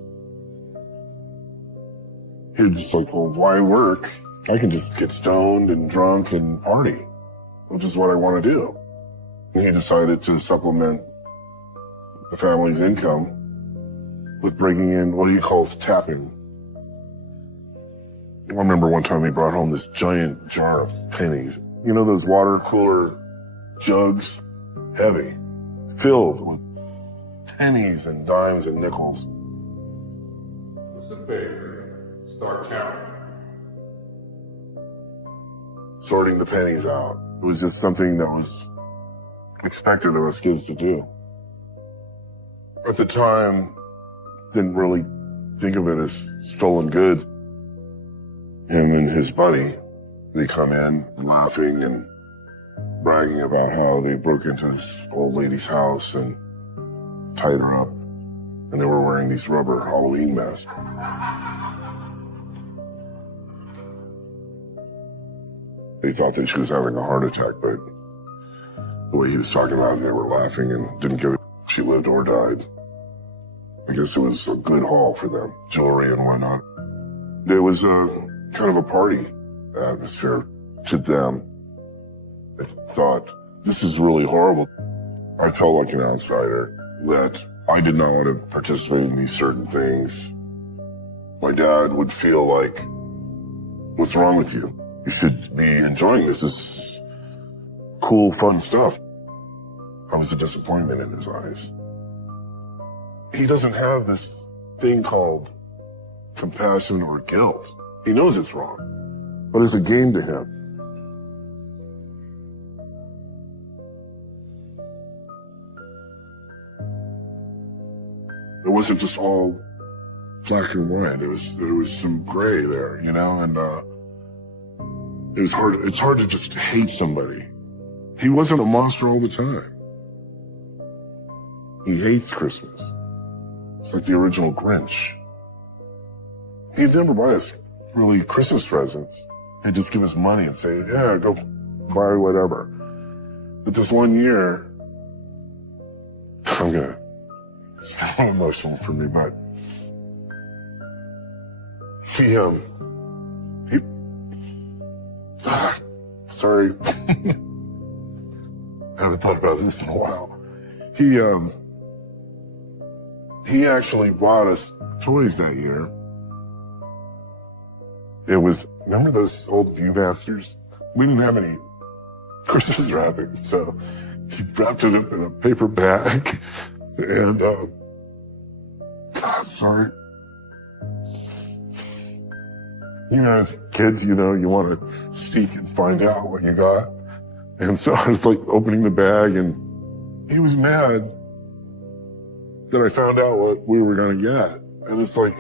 He was just like, well, why work? I can just get stoned and drunk and party, which is what I want to do. And he decided to supplement the family's income with bringing in what he calls tapping. I remember one time he brought home this giant jar of pennies. You know those water cooler jugs? Heavy. Filled with pennies and dimes and nickels. What's the favor? Start counting. Sorting the pennies out. It was just something that was expected of us kids to do. At the time, didn't really think of it as stolen goods. Him and his buddy, they come in laughing and bragging about how they broke into this old lady's house and tied her up, and they were wearing these rubber Halloween masks. They thought that she was having a heart attack, but the way he was talking about it, they were laughing and didn't give a if she lived or died. I guess it was a good haul for them, jewelry and whatnot. It was kind of a party atmosphere to them. I thought, this is really horrible. I felt like an outsider, that I did not want to participate in these certain things. My dad would feel like, what's wrong with you? You should be enjoying this. This is cool, fun stuff. I was a disappointment in his eyes. He doesn't have this thing called compassion or guilt. He knows it's wrong, but it's a game to him. It wasn't just all black and white. There was some gray there, you know, and it's hard to just hate somebody. He wasn't a monster all the time. He hates Christmas. It's like the original Grinch. He'd never buy us really Christmas presents. He'd just give us money and say, yeah, go buy whatever. But this one year, it's a little emotional for me, but he sorry. I haven't thought about this in a while. He actually bought us toys that year. It was, remember those old Viewmasters? We didn't have any Christmas wrapping, so he wrapped it up in a paper bag, and, I'm sorry. You know, as kids, you know, you want to sneak and find out what you got. And so I was like opening the bag, and he was mad that I found out what we were going to get. And it's like,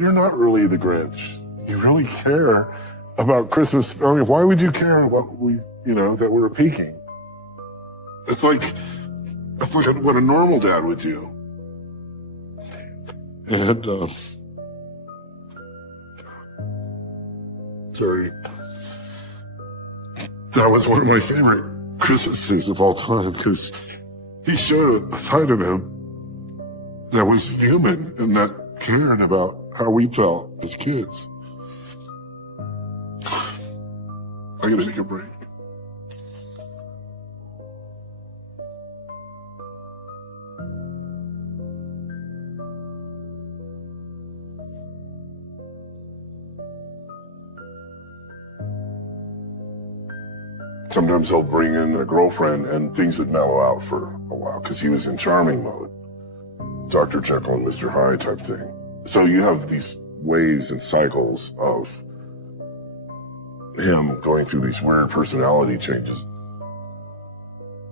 you're not really the Grinch. You really care about Christmas. I mean, why would you care what we, you know, that we were peeking? It's like what a normal dad would do. And, sorry. That was one of my favorite Christmases of all time, because he showed a side of him that was human and that cared about how we felt as kids. I gotta take a break. Sometimes he'll bring in a girlfriend and things would mellow out for a while because he was in charming mode. Dr. Jekyll and Mr. Hyde type thing. So you have these waves and cycles of him going through these weird personality changes.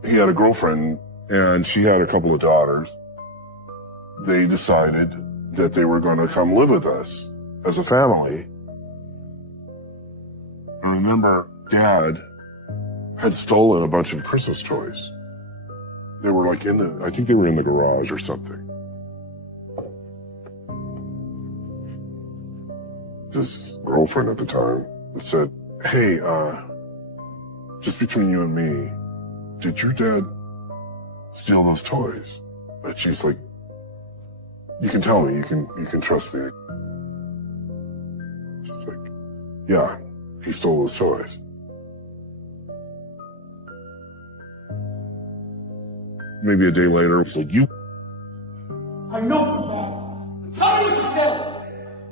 He had a girlfriend and she had a couple of daughters. They decided that they were going to come live with us as a family. I remember Dad had stolen a bunch of Christmas toys. They were like I think they were in the garage or something. This girlfriend at the time said, hey, just between you and me, did your dad steal those toys? And she's like, you can tell me, you can trust me. She's like, yeah, he stole those toys. Maybe a day later, it was like, I know, Mom. Tell me what you said.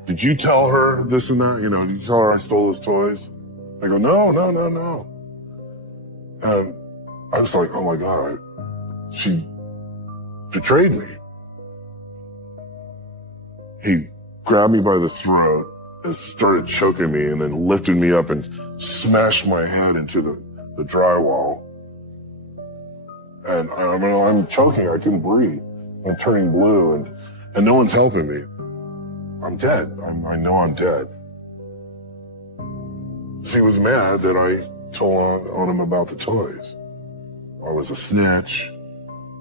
Did you tell her this and that? You know, did you tell her I stole those toys? I go, no. And I was like, oh my God, she betrayed me. He grabbed me by the throat and started choking me and then lifted me up and smashed my head into the drywall. And I'm choking, I couldn't breathe. I'm turning blue and no one's helping me. I'm dead. I know I'm dead. So he was mad that I told on him about the toys. I was a snitch,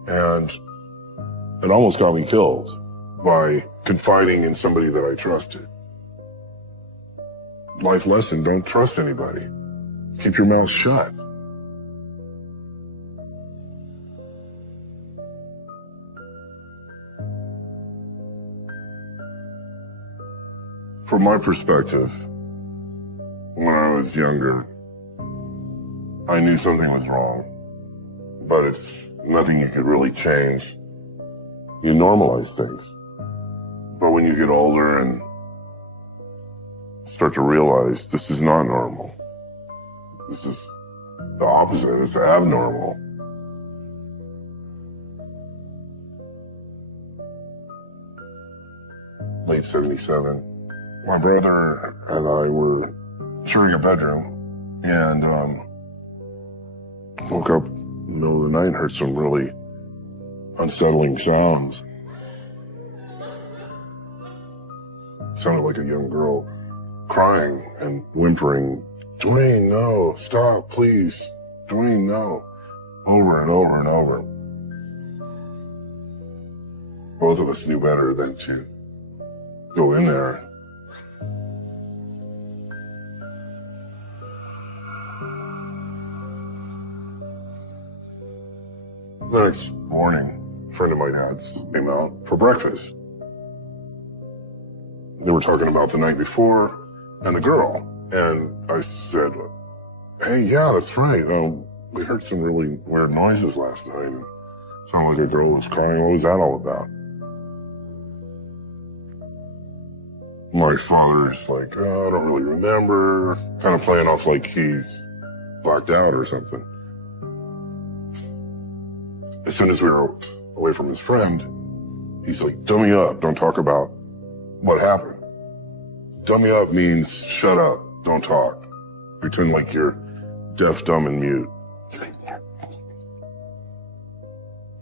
and it almost got me killed by confiding in somebody that I trusted. Life lesson, don't trust anybody. Keep your mouth shut. From my perspective, when I was younger, I knew something was wrong, but it's nothing you could really change. You normalize things. But when you get older and start to realize this is not normal, this is the opposite, it's abnormal. Late 77. My brother and I were sharing a bedroom and woke up in the middle of the night and heard some really unsettling sounds. It sounded like a young girl crying and whimpering, Dwayne, no, stop, please. Dwayne, no. Over and over and over. Both of us knew better than to go in there. The next morning, a friend of my dad's came out for breakfast. They were talking about the night before and the girl. And I said, hey, yeah, that's right. We heard some really weird noises last night. And it sounded like a girl was crying. What was that all about? My father's like, oh, I don't really remember. Kind of playing off like he's blacked out or something. As soon as we were away from his friend, he's like, dummy up, don't talk about what happened. Dummy up means shut up, don't talk. Pretend like you're deaf, dumb, and mute.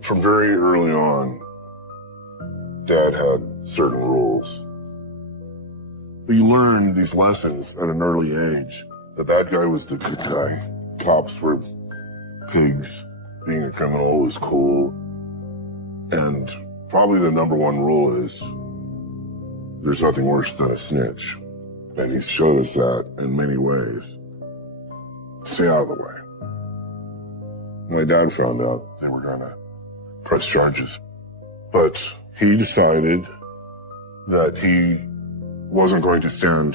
From very early on, Dad had certain rules. You learn these lessons at an early age. The bad guy was the good guy. Cops were pigs. Being a criminal was cool. And probably the number one rule is there's nothing worse than a snitch. And he showed us that in many ways. Stay out of the way. My dad found out they were going to press charges. But he decided that he wasn't going to stand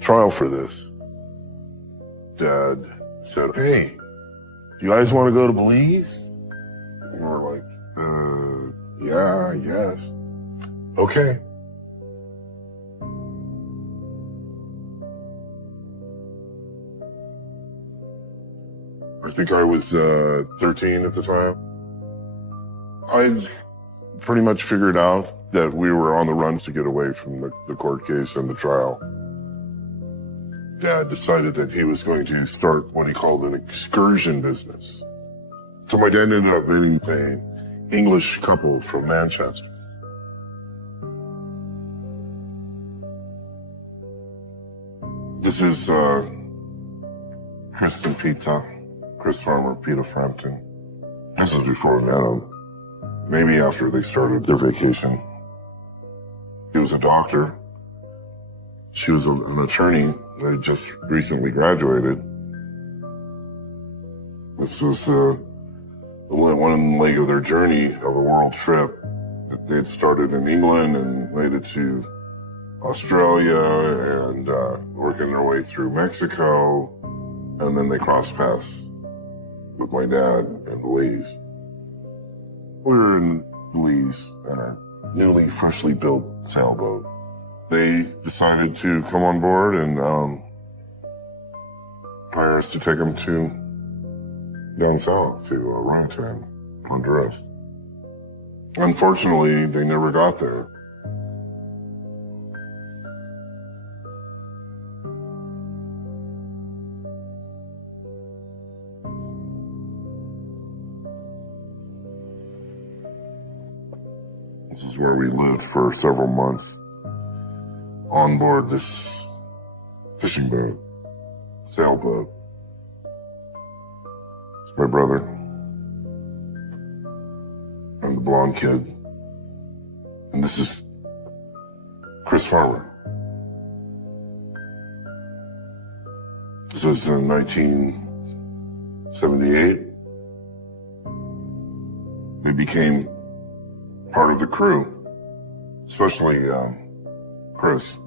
trial for this. Dad said, hey, you guys want to go to Belize? And we're like, yeah, I guess. Okay. I think I was 13 at the time. I pretty much figured out that we were on the run to get away from the court case and the trial. Dad decided that he was going to start what he called an excursion business. So my dad ended up meeting an English couple from Manchester. This is Chris and Pita, Chris Farmer, Peter Frampton. This is before we met him. Maybe after they started their vacation. He was a doctor. She was an attorney. They just recently graduated. This was one leg of their journey of a world trip that they had started in England and made it to Australia and working their way through Mexico. And then they crossed paths with my dad in Belize. We were in Belize in a newly, freshly built sailboat. They decided to come on board and hire us to take them to down south to Orangutan, Honduras. Unfortunately, they never got there. This is where we lived for several months on board this fishing boat, sailboat. It's my brother and the blonde kid. And this is Chris Farmer. This was in 1978. They became part of the crew, especially Chris.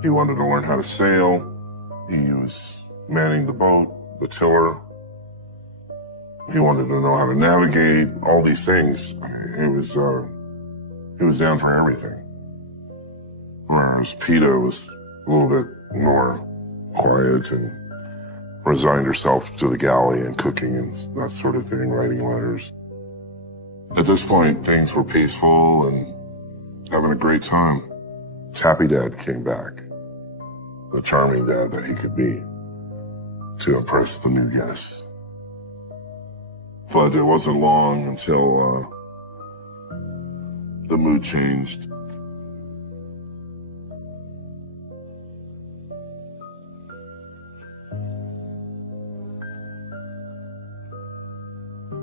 He wanted to learn how to sail. He was manning the boat, the tiller. He wanted to know how to navigate, all these things. He was down for everything. Whereas Peta was a little bit more quiet and resigned herself to the galley and cooking and that sort of thing, writing letters. At this point, things were peaceful and having a great time. Happy Dad came back, the charming dad that he could be, to impress the new guests. But it wasn't long until the mood changed.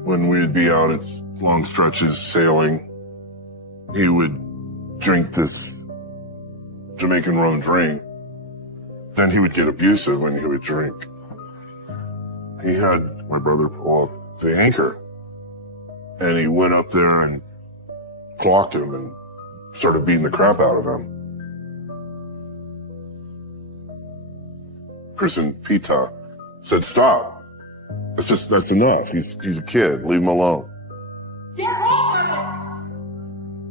When we'd be out at long stretches sailing, he would drink this Jamaican rum drink. Then he would get abusive when he would drink. He had my brother pull up the anchor, and he went up there and clocked him and started beating the crap out of him. Chris and Pita said, stop. That's enough. He's a kid. Leave him alone.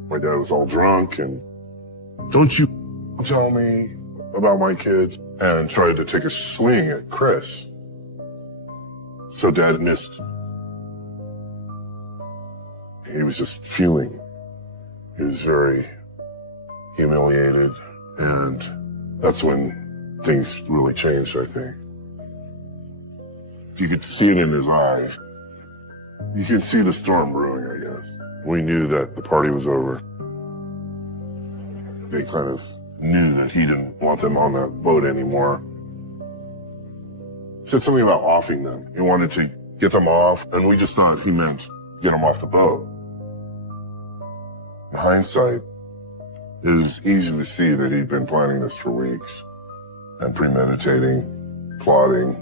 My dad was all drunk and, don't you tell me about my kids, and tried to take a swing at Chris. So Dad missed. He was just fuming. He was very humiliated, and that's when things really changed, I think. You could see it in his eyes. You could see the storm brewing, I guess. We knew that the party was over. They kind of knew that he didn't want them on that boat anymore. He said something about offing them. He wanted to get them off, and we just thought he meant get them off the boat. In hindsight, it was easy to see that he'd been planning this for weeks and premeditating, plotting,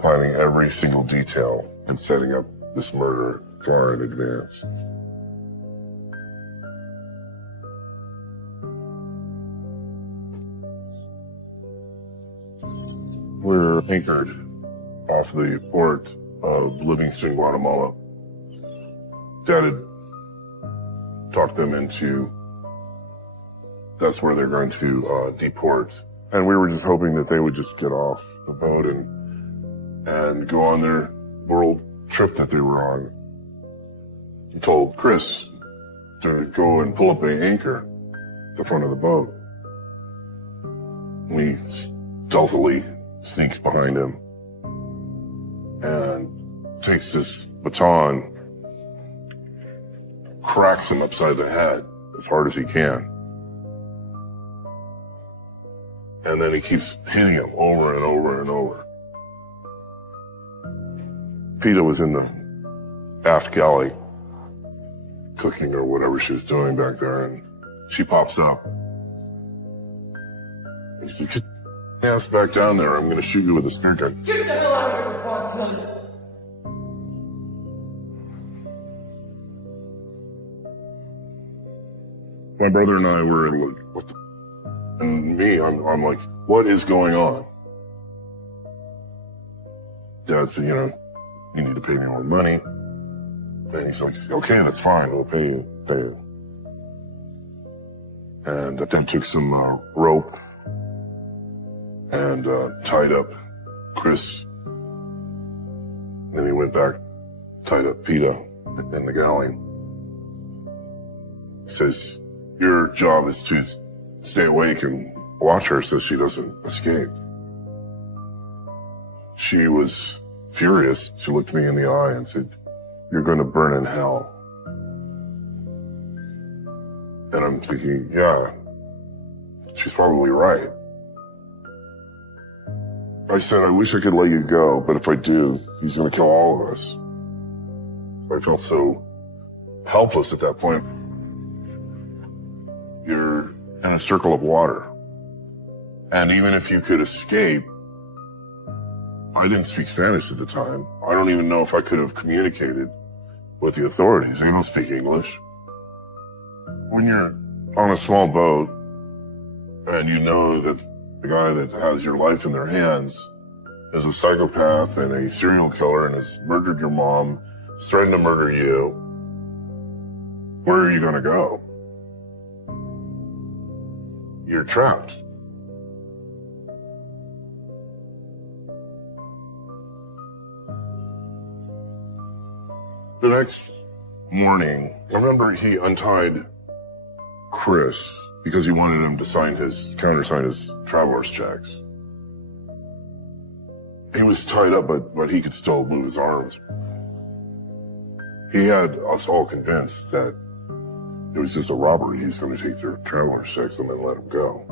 planning every single detail and setting up this murder far in advance. We're anchored off the port of Livingston, Guatemala. Dad had talked them into, that's where they're going to deport. And we were just hoping that they would just get off the boat and go on their world trip that they were on. He told Chris to go and pull up an anchor at the front of the boat. We stealthily sneaks behind him and takes this baton, cracks him upside the head as hard as he can. And then he keeps hitting him over and over and over. Peta was in the aft galley cooking or whatever she was doing back there, and she pops up. And she said, "Get your ass back down there. I'm going to shoot you with a spear gun." Get the hell out of here before I kill you. My brother and I were like, what the? And me, I'm like, what is going on? Dad said, you need to pay me more money. And he's like, okay, that's fine. We'll pay you. And Dad took some rope and tied up Chris. Then he went back, tied up Peta in the galley. He says, your job is to stay awake and watch her so she doesn't escape. She was furious. She looked me in the eye and said, you're going to burn in hell. And I'm thinking, yeah, she's probably right. I said, I wish I could let you go, but if I do, he's going to kill all of us. So I felt so helpless at that point. You're in a circle of water. And even if you could escape, I didn't speak Spanish at the time. I don't even know if I could have communicated with the authorities. They don't speak English. When you're on a small boat and you know that the guy that has your life in their hands is a psychopath and a serial killer and has murdered your mom, is threatened to murder you, where are you going to go? You're trapped. The next morning, I remember he untied Chris because he wanted him to countersign his traveler's checks. He was tied up, but he could still move his arms. He had us all convinced that it was just a robbery. He's going to take their traveler's checks and then let him go.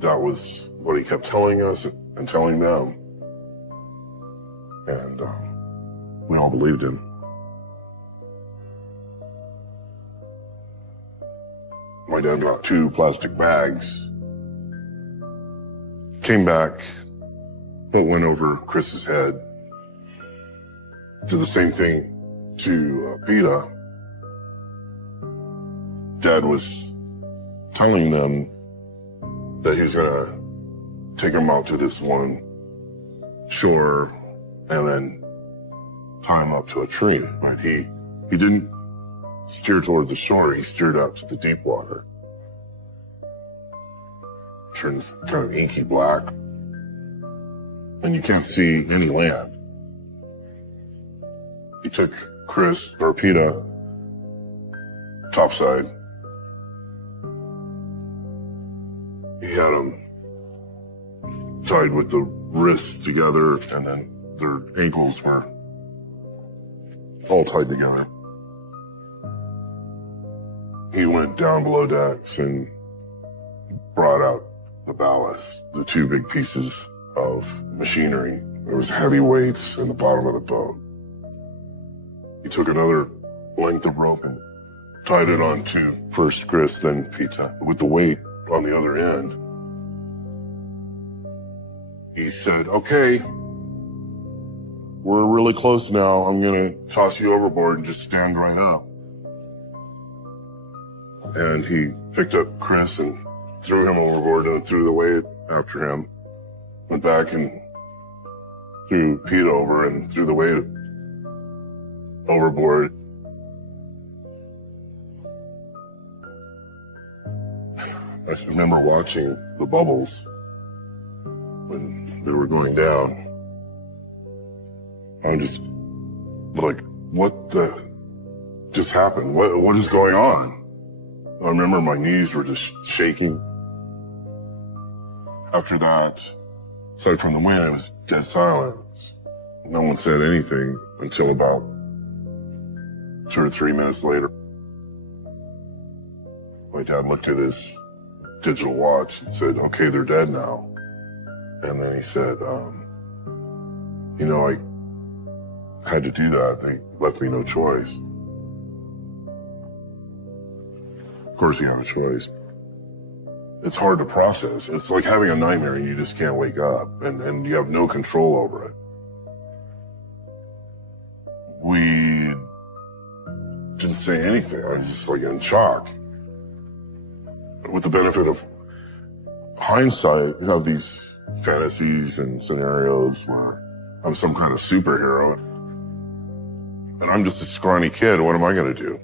That was what he kept telling us and telling them. And we all believed him. My dad got 2 plastic bags, came back, put one over Chris's head, did the same thing to Peta. Dad was telling them that he was gonna take him out to this one shore and then tie him up to a tree. But he didn't steer towards the shore, he steered out to the deep water. Turns kind of inky black, and you can't see any land. He took Chris, or PETA, topside. He had them tied with the wrists together, and then their ankles were all tied together. He went down below decks and brought out the ballast, the two big pieces of machinery. There was heavy weights in the bottom of the boat. He took another length of rope and tied it onto first Chris, then PETA, with the weight on the other end. He said, okay, we're really close now. I'm gonna toss you overboard and just stand right up. And he picked up Chris and threw him overboard and threw the weight after him. Went back and threw Pete over and threw the weight overboard. I remember watching the bubbles when they were going down. I'm just like, what the just happened? What is going on? I remember my knees were just shaking. After that, aside from the wind, it was dead silence. No one said anything until about 2 or 3 minutes later. My dad looked at his digital watch and said, okay, they're dead now. And then he said, you know, I had to do that. They left me no choice. Of course, he had a choice. It's hard to process. It's like having a nightmare and you just can't wake up and you have no control over it. We didn't say anything. I was just like in shock. With the benefit of hindsight, you have these fantasies and scenarios where I'm some kind of superhero. And I'm just a scrawny kid. What am I going to do?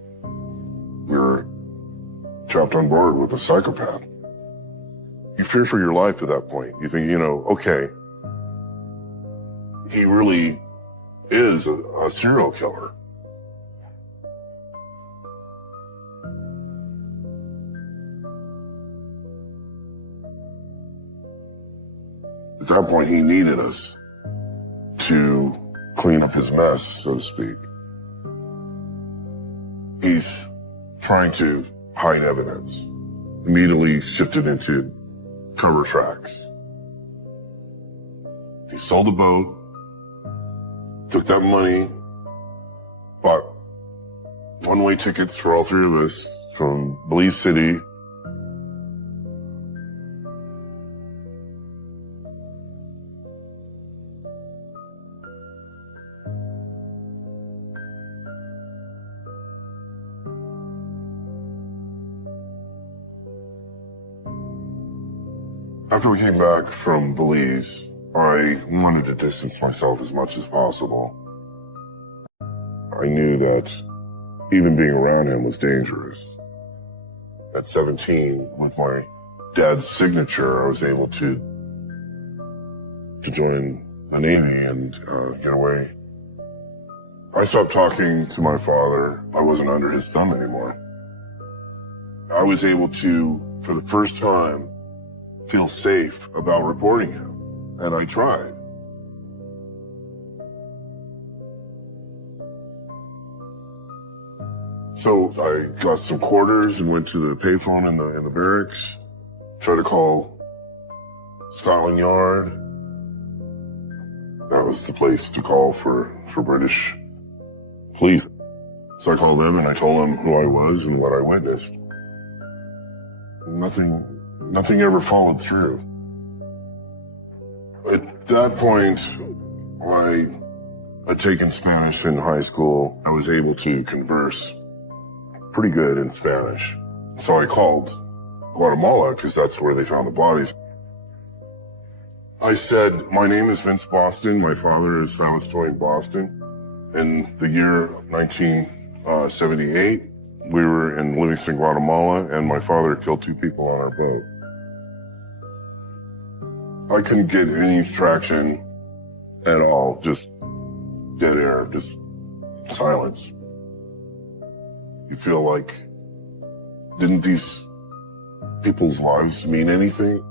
We're trapped on board with a psychopath. You fear for your life at that point. You think, you know, okay, he really is a serial killer. At that point, he needed us to clean up his mess, so to speak. He's trying to hide evidence, immediately shifted into cover tracks. He sold the boat, took that money, bought one-way tickets for all three of us from Belize City. After we came back from Belize, I wanted to distance myself as much as possible. I knew that even being around him was dangerous. At 17, with my dad's signature, I was able to join the Navy and get away. I stopped talking to my father. I wasn't under his thumb anymore. I was able to, for the first time, feel safe about reporting him, and I tried. So I got some quarters and went to the payphone in the barracks, tried to call Scotland Yard. That was the place to call for British police. So I called them and I told them who I was and what I witnessed. Nothing ever followed through. At that point, I had taken Spanish in high school. I was able to converse pretty good in Spanish. So I called Guatemala, because that's where they found the bodies. I said, my name is Vince Boston. My father is Silas Twain Boston. In the year 1978, we were in Livingston, Guatemala, and my father killed 2 people on our boat. I couldn't get any traction at all, just dead air, just silence. You feel like, didn't these people's lives mean anything?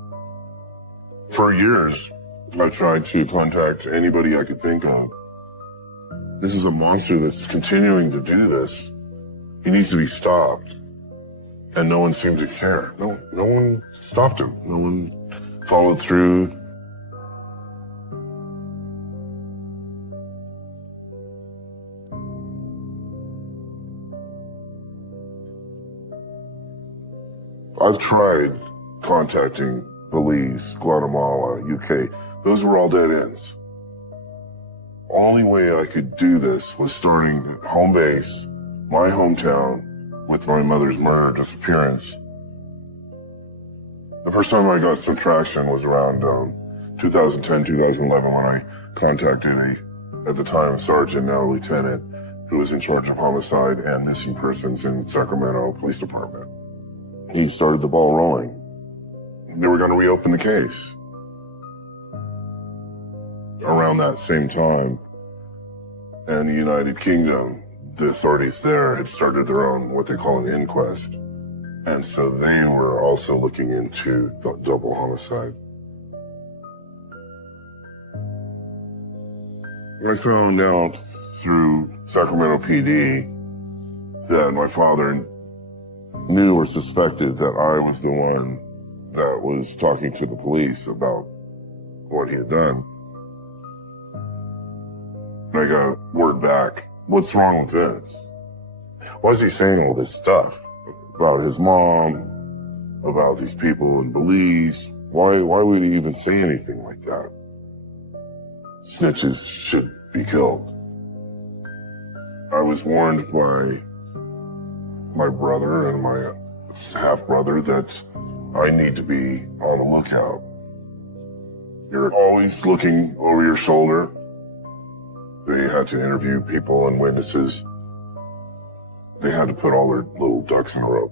For years, I tried to contact anybody I could think of. This is a monster that's continuing to do this. He needs to be stopped. And no one seemed to care. No one stopped him. No one followed through. I've tried contacting Belize, Guatemala, UK. Those were all dead ends. Only way I could do this was starting at home base, my hometown, with my mother's murder, disappearance. The first time I got some traction was around 2010, 2011 when I contacted at the time, Sergeant, now Lieutenant, who was in charge of homicide and missing persons in Sacramento Police Department. He started the ball rolling. They were going to reopen the case. Around that same time, in the United Kingdom, the authorities there had started their own, what they call an inquest. And so they were also looking into double homicide. I found out through Sacramento PD that my father knew or suspected that I was the one that was talking to the police about what he had done. And I got word back, what's wrong with Vince? Why is he saying all this stuff about his mom, about these people in Belize? Why would he even say anything like that? Snitches should be killed. I was warned by my brother and my half-brother that I need to be on the lookout. You're always looking over your shoulder. They had to interview people and witnesses. They had to put all their little ducks in a row.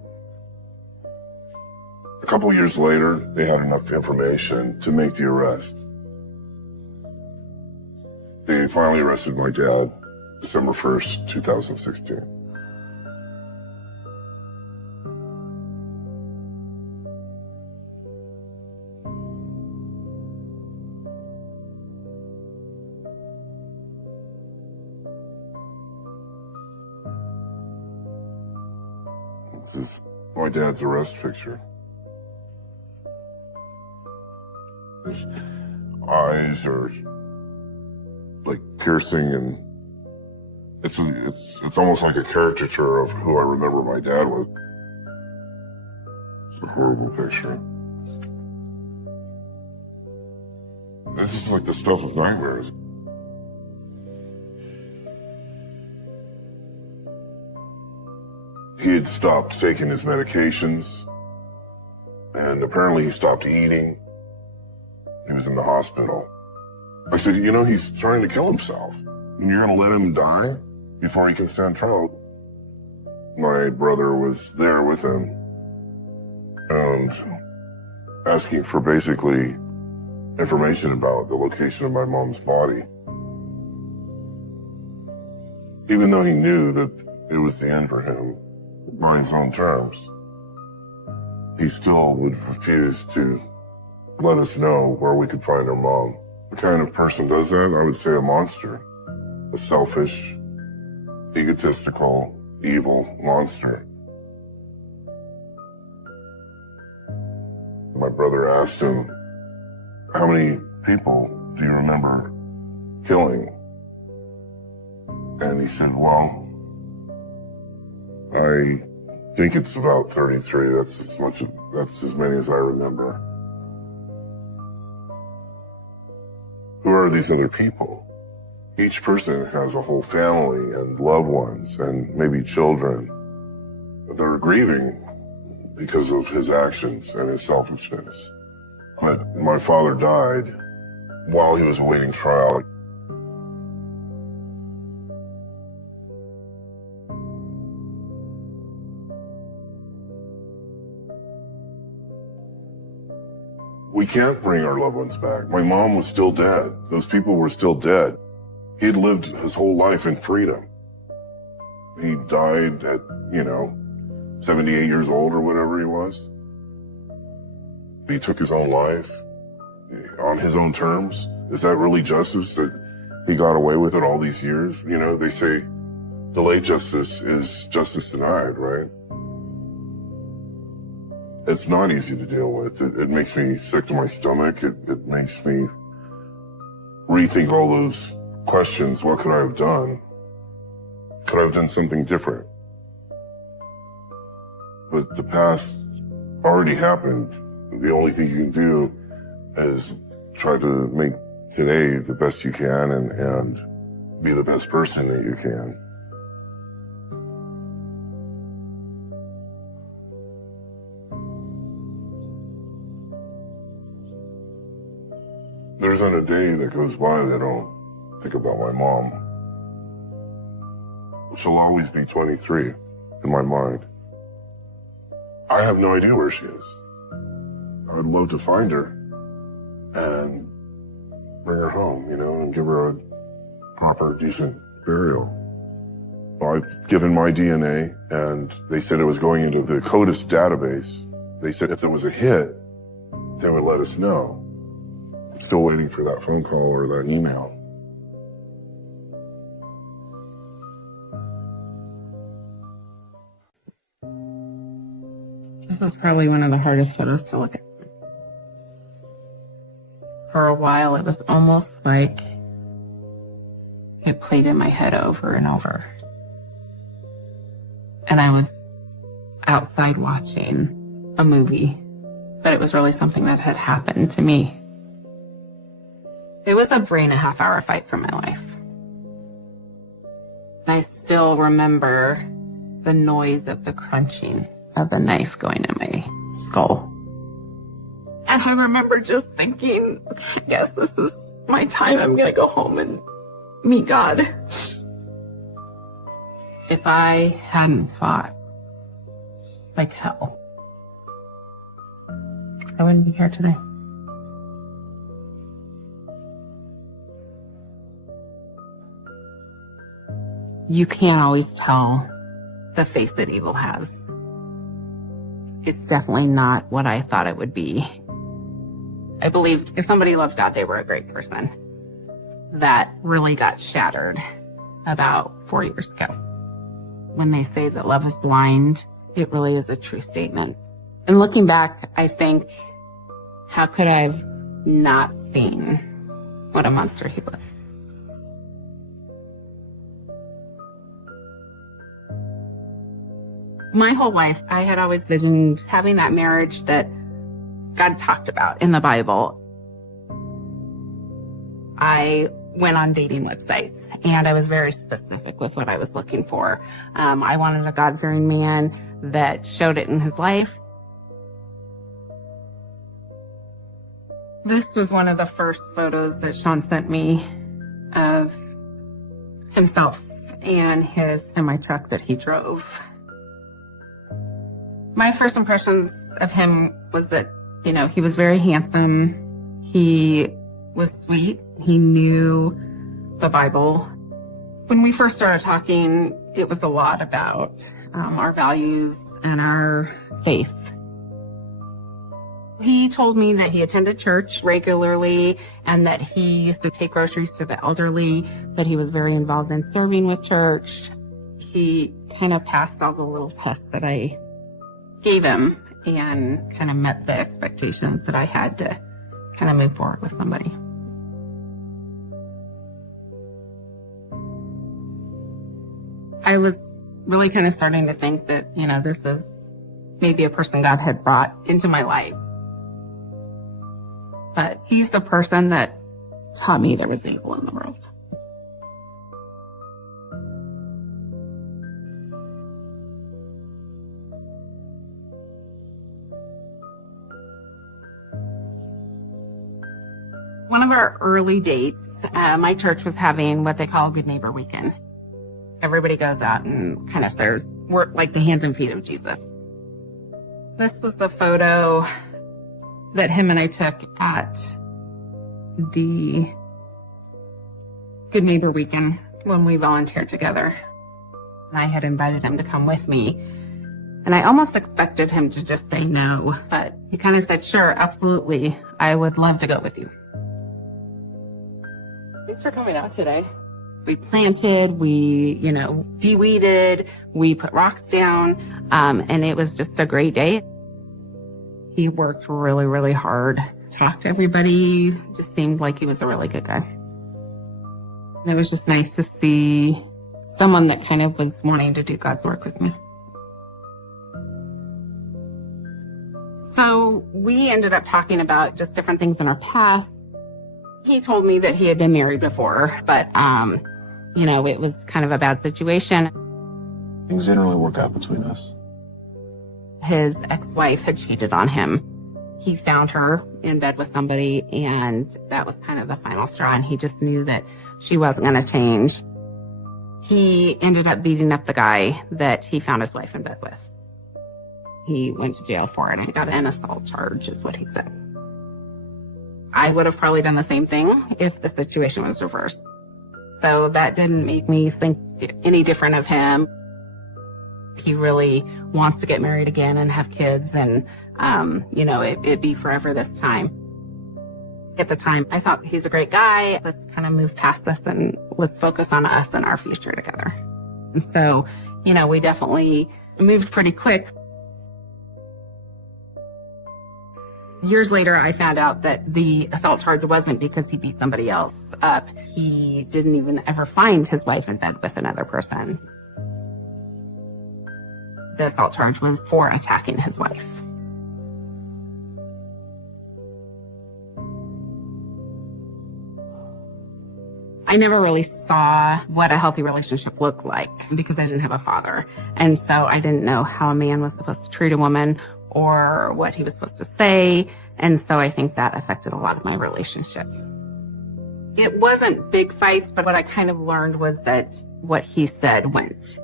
A couple years later, they had enough information to make the arrest. They finally arrested my dad December 1st, 2016. This is my dad's arrest picture. His eyes are like piercing, and it's almost like a caricature of who I remember my dad was. It's a horrible picture. This is like the stuff of nightmares. He had stopped taking his medications, and apparently he stopped eating. He was in the hospital. I said, you know, he's trying to kill himself. And you're going to let him die before he can stand trial? My brother was there with him and asking for basically information about the location of my mom's body. Even though he knew that it was the end for him by his own terms, he still would refuse to let us know where we could find our mom. What kind of person does that? I would say a monster. A selfish, egotistical, evil monster. My brother asked him, how many people do you remember killing? And he said, well, I think it's about 33. That's as many as I remember. Who are these other people? Each person has a whole family and loved ones and maybe children that are grieving because of his actions and his selfishness. But my father died while he was awaiting trial. We can't bring our loved ones back. My mom was still dead. Those people were still dead. He'd lived his whole life in freedom. He died at, 78 years old or whatever he was. He took his own life on his own terms. Is that really justice that he got away with it all these years? They say delayed justice is justice denied, right? It's not easy to deal with. It makes me sick to my stomach. It makes me rethink all those questions. What could I have done? Could I have done something different? But the past already happened. The only thing you can do is try to make today the best you can and be the best person that you can. There isn't a day that goes by that I don't think about my mom. She'll always be 23 in my mind. I have no idea where she is. I'd love to find her and bring her home, and give her a proper, decent burial. I've given my DNA, and they said it was going into the CODIS database. They said if there was a hit, they would let us know. I'm still waiting for that phone call or that email. This is probably one of the hardest photos to look at. For a while, it was almost like it played in my head over and over. And I was outside watching a movie, but it was really something that had happened to me. It was a 3.5-hour fight for my life. I still remember the noise of the crunching of the knife going in my skull. And I remember just thinking, okay, I guess this is my time. I'm going to go home and meet God. If I hadn't fought like hell, I wouldn't be here today. You can't always tell the face that evil has. It's definitely not what I thought it would be. I believe if somebody loved God, they were a great person. That really got shattered about 4 years ago. When they say that love is blind, it really is a true statement. And looking back, I think, how could I have not seen what a monster he was? My whole life, I had always visioned having that marriage that God talked about in the Bible. I went on dating websites and I was very specific with what I was looking for. I wanted a God-fearing man that showed it in his life. This was one of the first photos that Sean sent me of himself and his semi-truck that he drove. My first impressions of him was that, he was very handsome. He was sweet. He knew the Bible. When we first started talking, it was a lot about our values and our faith. He told me that he attended church regularly and that he used to take groceries to the elderly, that he was very involved in serving with church. He kind of passed all the little tests that I gave him and kind of met the expectations that I had to kind of move forward with somebody. I was really kind of starting to think that, this is maybe a person God had brought into my life. But he's the person that taught me there was evil in the world. One of our early dates, my church was having what they call a Good Neighbor Weekend. Everybody goes out and kind of serves. We're like the hands and feet of Jesus. This was the photo that him and I took at the Good Neighbor Weekend when we volunteered together. And I had invited him to come with me. And I almost expected him to just say no, but he kind of said, sure, absolutely. I would love to go with you. Thanks for coming out today. We planted, we, de-weeded, we put rocks down, and it was just a great day. He worked really, really hard, talked to everybody, just seemed like he was a really good guy. And it was just nice to see someone that kind of was wanting to do God's work with me. So we ended up talking about just different things in our past. He told me that he had been married before, but, it was kind of a bad situation. Things didn't really work out between us. His ex-wife had cheated on him. He found her in bed with somebody, and that was kind of the final straw, and he just knew that she wasn't going to change. He ended up beating up the guy that he found his wife in bed with. He went to jail for it and got an assault charge, is what he said. I would have probably done the same thing if the situation was reversed. So that didn't make me think any different of him. He really wants to get married again and have kids, and, it'd be forever this time. At the time, I thought he's a great guy. Let's kind of move past this and let's focus on us and our future together. And so, we definitely moved pretty quick. Years later, I found out that the assault charge wasn't because he beat somebody else up. He didn't even ever find his wife in bed with another person. The assault charge was for attacking his wife. I never really saw what a healthy relationship looked like because I didn't have a father. And so I didn't know how a man was supposed to treat a woman or what he was supposed to say. And so I think that affected a lot of my relationships. It wasn't big fights, but what I kind of learned was that what he said went.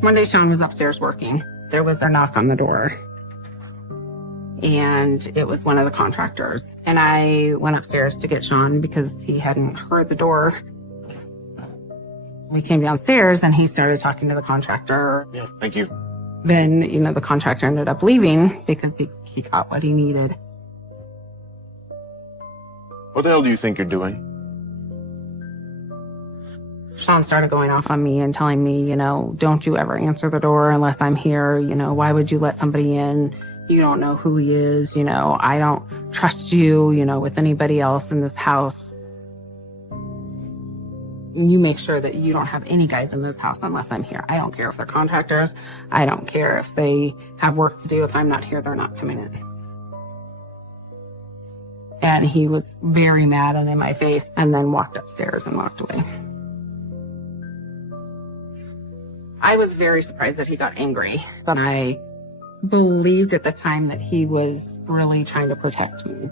One day Sean was upstairs working. There was a knock on the door. And it was one of the contractors. And I went upstairs to get Sean because he hadn't heard the door. We came downstairs and he started talking to the contractor. Yeah, thank you. Then, the contractor ended up leaving because he got what he needed. What the hell do you think you're doing? Sean started going off on me and telling me, don't you ever answer the door unless I'm here. Why would you let somebody in? You don't know who he is. I don't trust you, with anybody else in this house. You make sure that you don't have any guys in this house unless I'm here. I don't care if they're contractors. I don't care if they have work to do. If I'm not here, they're not coming in. And he was very mad and in my face and then walked upstairs and walked away. I was very surprised that he got angry, but I believed at the time that he was really trying to protect me.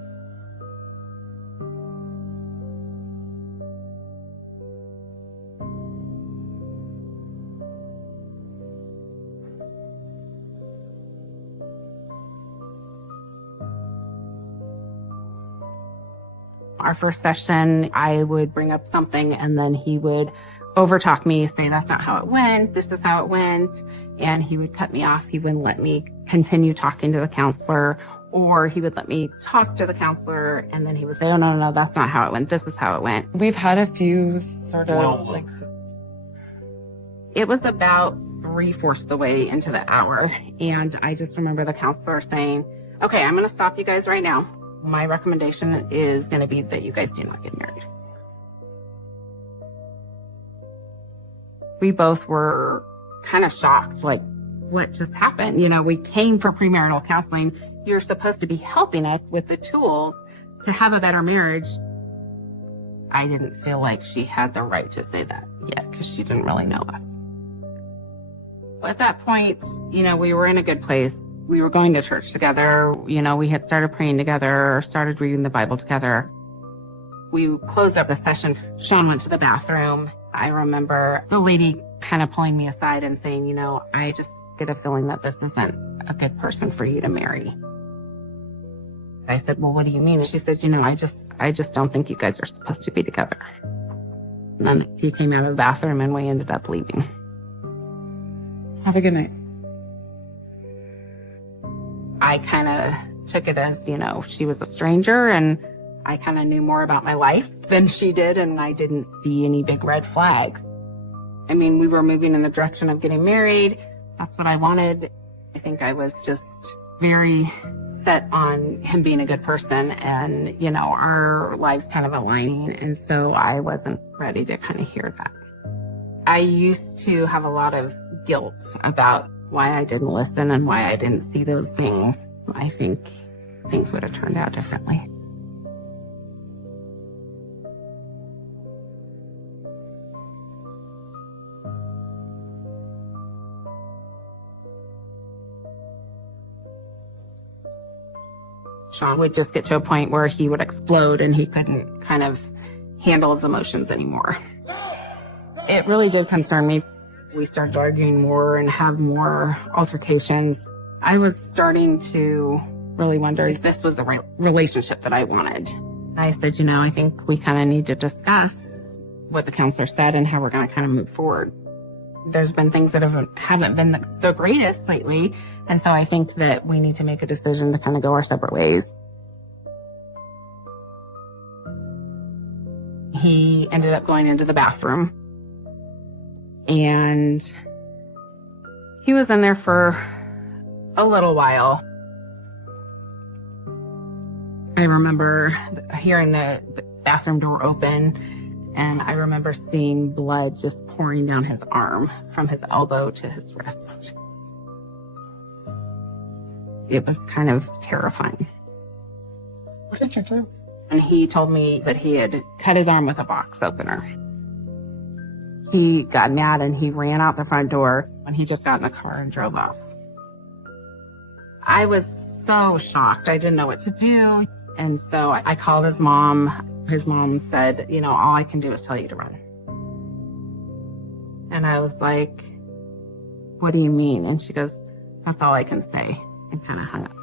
Our first session, I would bring up something and then he would overtalk me, say, that's not how it went. This is how it went. And he would cut me off. He wouldn't let me continue talking to the counselor, or he would let me talk to the counselor. And then he would say, oh, no, that's not how it went. This is how it went. We've had a few sort of It was about 3/4 the way into the hour. And I just remember the counselor saying, okay, I'm going to stop you guys right now. My recommendation is going to be that you guys do not get married. We both were kind of shocked, like, what just happened? We came for premarital counseling. You're supposed to be helping us with the tools to have a better marriage. I didn't feel like she had the right to say that yet because she didn't really know us. At that point, we were in a good place. We were going to church together. We had started praying together, started reading the Bible together. We closed up the session. Sean went to the bathroom. I remember the lady kind of pulling me aside and saying, I just get a feeling that this isn't a good person for you to marry. I said, well, what do you mean? And she said, I just don't think you guys are supposed to be together. And then he came out of the bathroom and we ended up leaving. Have a good night. I kind of took it as, she was a stranger and I kind of knew more about my life than she did, and I didn't see any big red flags. I mean, we were moving in the direction of getting married. That's what I wanted. I think I was just very set on him being a good person and, our lives kind of aligning. And so I wasn't ready to kind of hear that. I used to have a lot of guilt about why I didn't listen and why I didn't see those things. I think things would have turned out differently. Sean would just get to a point where he would explode and he couldn't kind of handle his emotions anymore. It really did concern me. We started arguing more and have more altercations. I was starting to really wonder if this was a relationship that I wanted. I said, I think we kind of need to discuss what the counselor said and how we're going to kind of move forward. There's been things that haven't been the greatest lately. And so I think that we need to make a decision to kind of go our separate ways. He ended up going into the bathroom. And he was in there for a little while. I remember hearing the bathroom door open, and I remember seeing blood just pouring down his arm from his elbow to his wrist. It was kind of terrifying. What did you do? And he told me that he had cut his arm with a box opener. He got mad and he ran out the front door when he just got in the car and drove off. I was so shocked. I didn't know what to do. And so I called his mom. His mom said, all I can do is tell you to run. And I was like, what do you mean? And she goes, that's all I can say, and kind of hung up.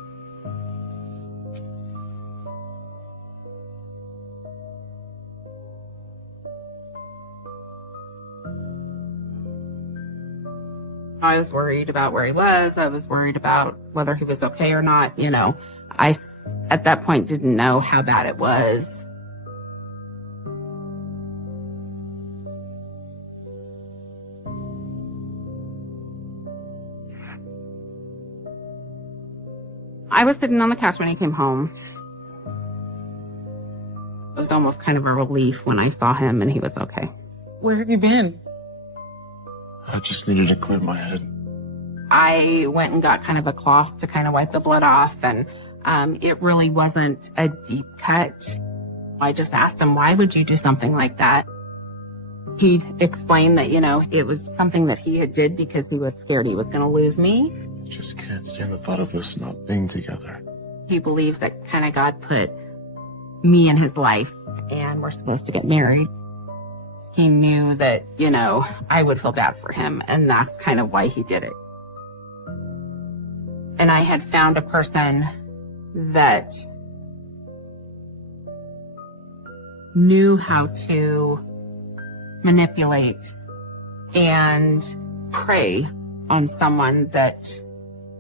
I was worried about where he was. I was worried about whether he was okay or not. I, at that point, didn't know how bad it was. I was sitting on the couch when he came home. It was almost kind of a relief when I saw him and he was okay. Where have you been? I just needed to clear my head. I went and got kind of a cloth to kind of wipe the blood off, and it really wasn't a deep cut. I just asked him, why would you do something like that? He explained that, it was something that he had did because he was scared he was going to lose me. I just can't stand the thought of us not being together. He believes that kind of God put me in his life and we're supposed to get married. He knew that, I would feel bad for him, and that's kind of why he did it. And I had found a person that knew how to manipulate and prey on someone that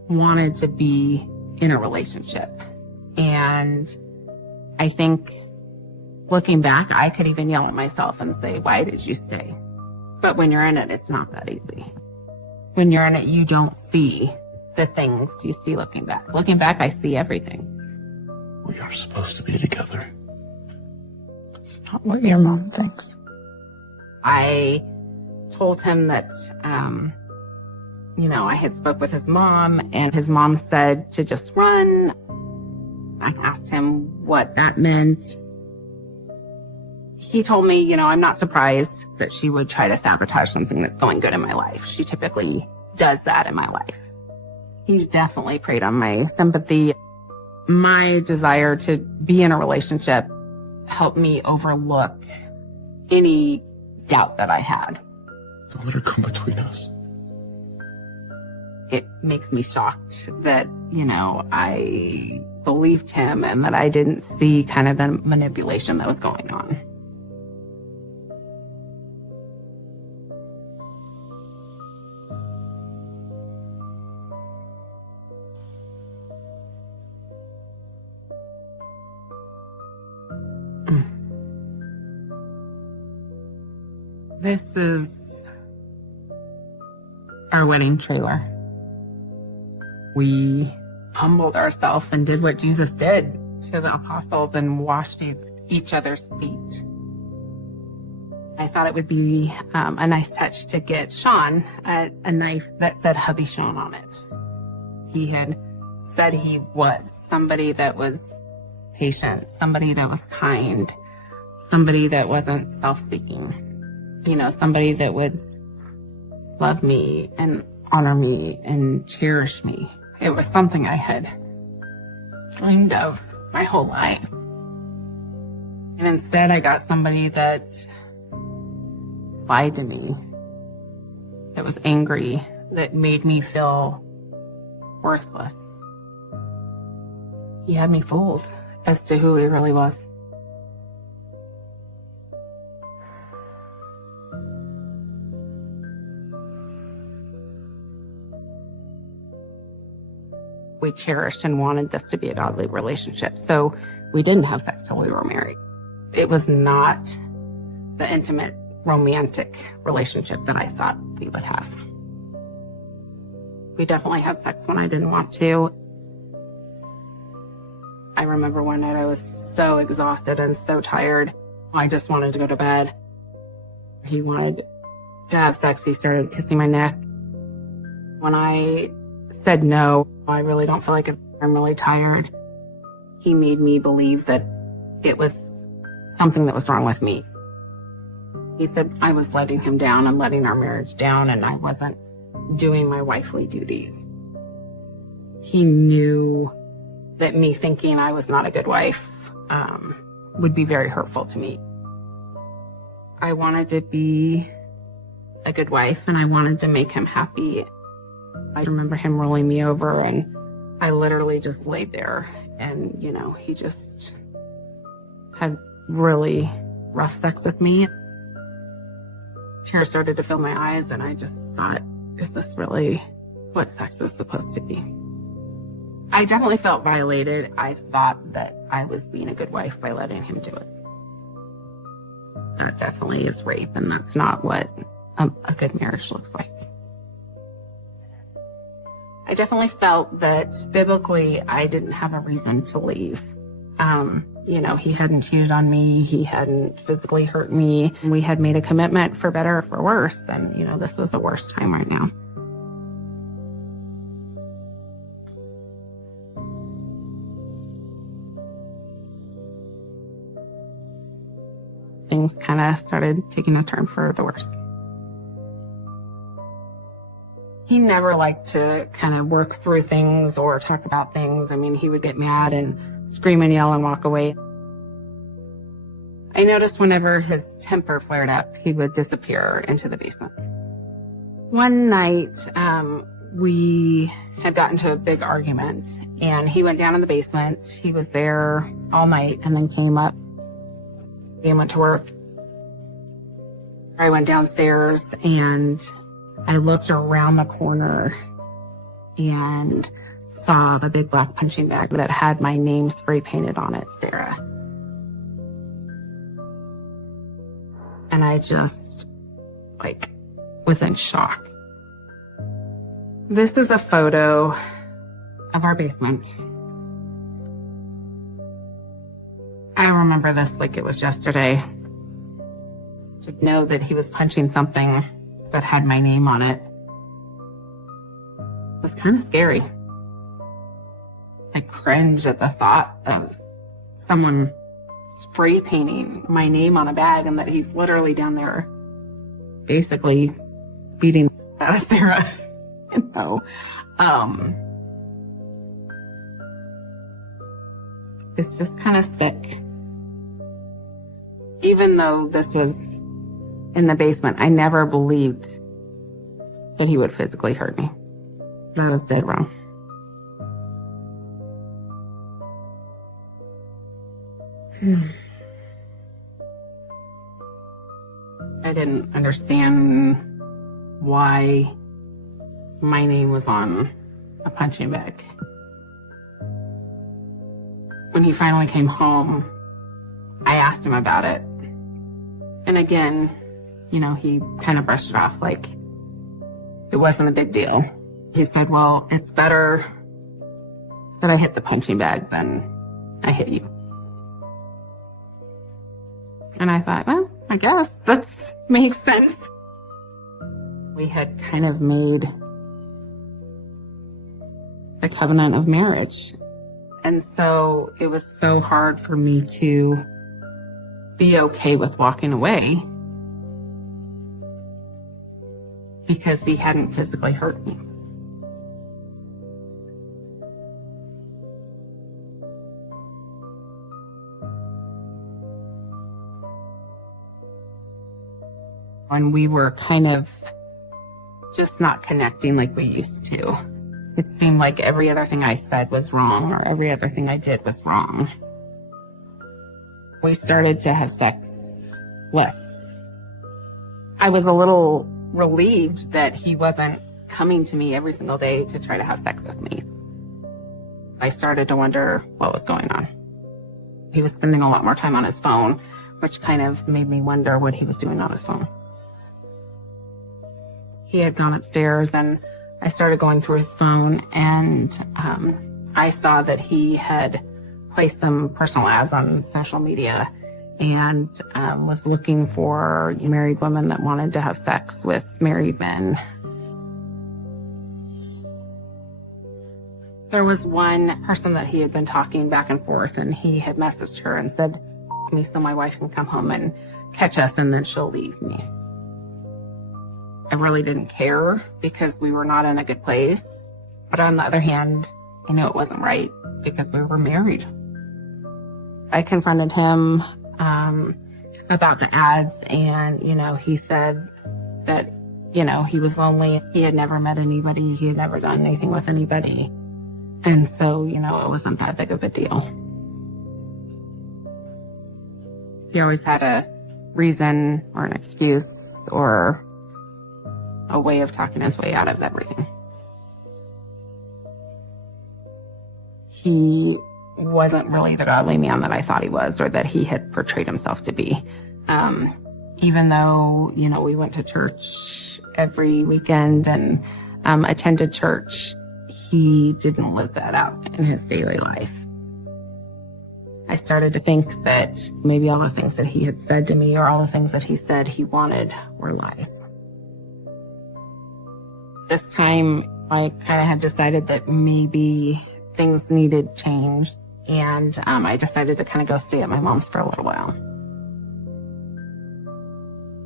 wanted to be in a relationship. And I think looking back, I could even yell at myself and say, why did you stay? But when you're in it, it's not that easy. When you're in it, you don't see the things you see looking back. Looking back, I see everything. We are supposed to be together. It's not what your mom thinks. I told him that, I had spoke with his mom, and his mom said to just run. I asked him what that meant. He told me, I'm not surprised that she would try to sabotage something that's going good in my life. She typically does that in my life. He definitely preyed on my sympathy. My desire to be in a relationship helped me overlook any doubt that I had. Don't let her come between us. It makes me shocked that, I believed him and that I didn't see kind of the manipulation that was going on. This is our wedding trailer. We humbled ourselves and did what Jesus did to the apostles and washed each other's feet. I thought it would be a nice touch to get Sean a knife that said Hubby Sean on it. He had said he was somebody that was patient, somebody that was kind, somebody that wasn't self-seeking. Somebody that would love me and honor me and cherish me. It was something I had dreamed of my whole life. And instead I got somebody that lied to me, that was angry, that made me feel worthless. He had me fooled as to who he really was. We cherished and wanted this to be a godly relationship. So we didn't have sex till we were married. It was not the intimate, romantic relationship that I thought we would have. We definitely had sex when I didn't want to. I remember one night I was so exhausted and so tired. I just wanted to go to bed. He wanted to have sex. He started kissing my neck. When I said no, I really don't feel like it. I'm really tired. He made me believe that it was something that was wrong with me. He said I was letting him down and letting our marriage down, and I wasn't doing my wifely duties. He knew that me thinking I was not a good wife would be very hurtful to me. I wanted to be a good wife, and I wanted to make him happy. I remember him rolling me over, and I literally just laid there, and, he just had really rough sex with me. Tears started to fill my eyes, and I just thought, is this really what sex is supposed to be? I definitely felt violated. I thought that I was being a good wife by letting him do it. That definitely is rape, and that's not what a good marriage looks like. I definitely felt that biblically I didn't have a reason to leave. He hadn't cheated on me. He hadn't physically hurt me. We had made a commitment for better or for worse. And, this was the worst time right now. Things kind of started taking a turn for the worse. He never liked to kind of work through things or talk about things. I mean, he would get mad and scream and yell and walk away. I noticed whenever his temper flared up, he would disappear into the basement. One night, we had gotten to a big argument, and he went down in the basement. He was there all night and then came up. He went to work. I went downstairs, and I looked around the corner and saw the big black punching bag that had my name spray painted on it, Sarah. And I just, was in shock. This is a photo of our basement. I remember this like it was yesterday. To know that he was punching something that had my name on it was kind of scary. I cringed at the thought of someone spray painting my name on a bag and that he's literally down there basically beating out of Sarah. It's just kind of sick. Even though this was in the basement, I never believed that he would physically hurt me. But I was dead wrong. I didn't understand why my name was on a punching bag. When he finally came home, I asked him about it. And again, he kind of brushed it off like it wasn't a big deal. He said, well, it's better that I hit the punching bag than I hit you. And I thought, well, I guess that makes sense. We had kind of made the covenant of marriage. And so it was so hard for me to be okay with walking away because he hadn't physically hurt me. When we were kind of just not connecting like we used to. It seemed like every other thing I said was wrong or every other thing I did was wrong. We started to have sex less. I was a little relieved that he wasn't coming to me every single day to try to have sex with me. I started to wonder what was going on. He was spending a lot more time on his phone, which kind of made me wonder what he was doing on his phone. He had gone upstairs and I started going through his phone and I saw that he had placed some personal ads on social media and was looking for married women that wanted to have sex with married men. There was one person that he had been talking back and forth and he had messaged her and said, me so my wife can come home and catch us and then she'll leave me. I really didn't care because we were not in a good place. But on the other hand, I knew it wasn't right because we were married. I confronted him about the ads and, he said that, he was lonely. He had never met anybody. He had never done anything with anybody. And so, it wasn't that big of a deal. He always had a reason or an excuse or a way of talking his way out of everything. He wasn't really the godly man that I thought he was or that he had portrayed himself to be. Even though, we went to church every weekend and attended church, he didn't live that out in his daily life. I started to think that maybe all the things that he had said to me or all the things that he said he wanted were lies. This time, I kind of had decided that maybe things needed change, and I decided to kind of go stay at my mom's for a little while.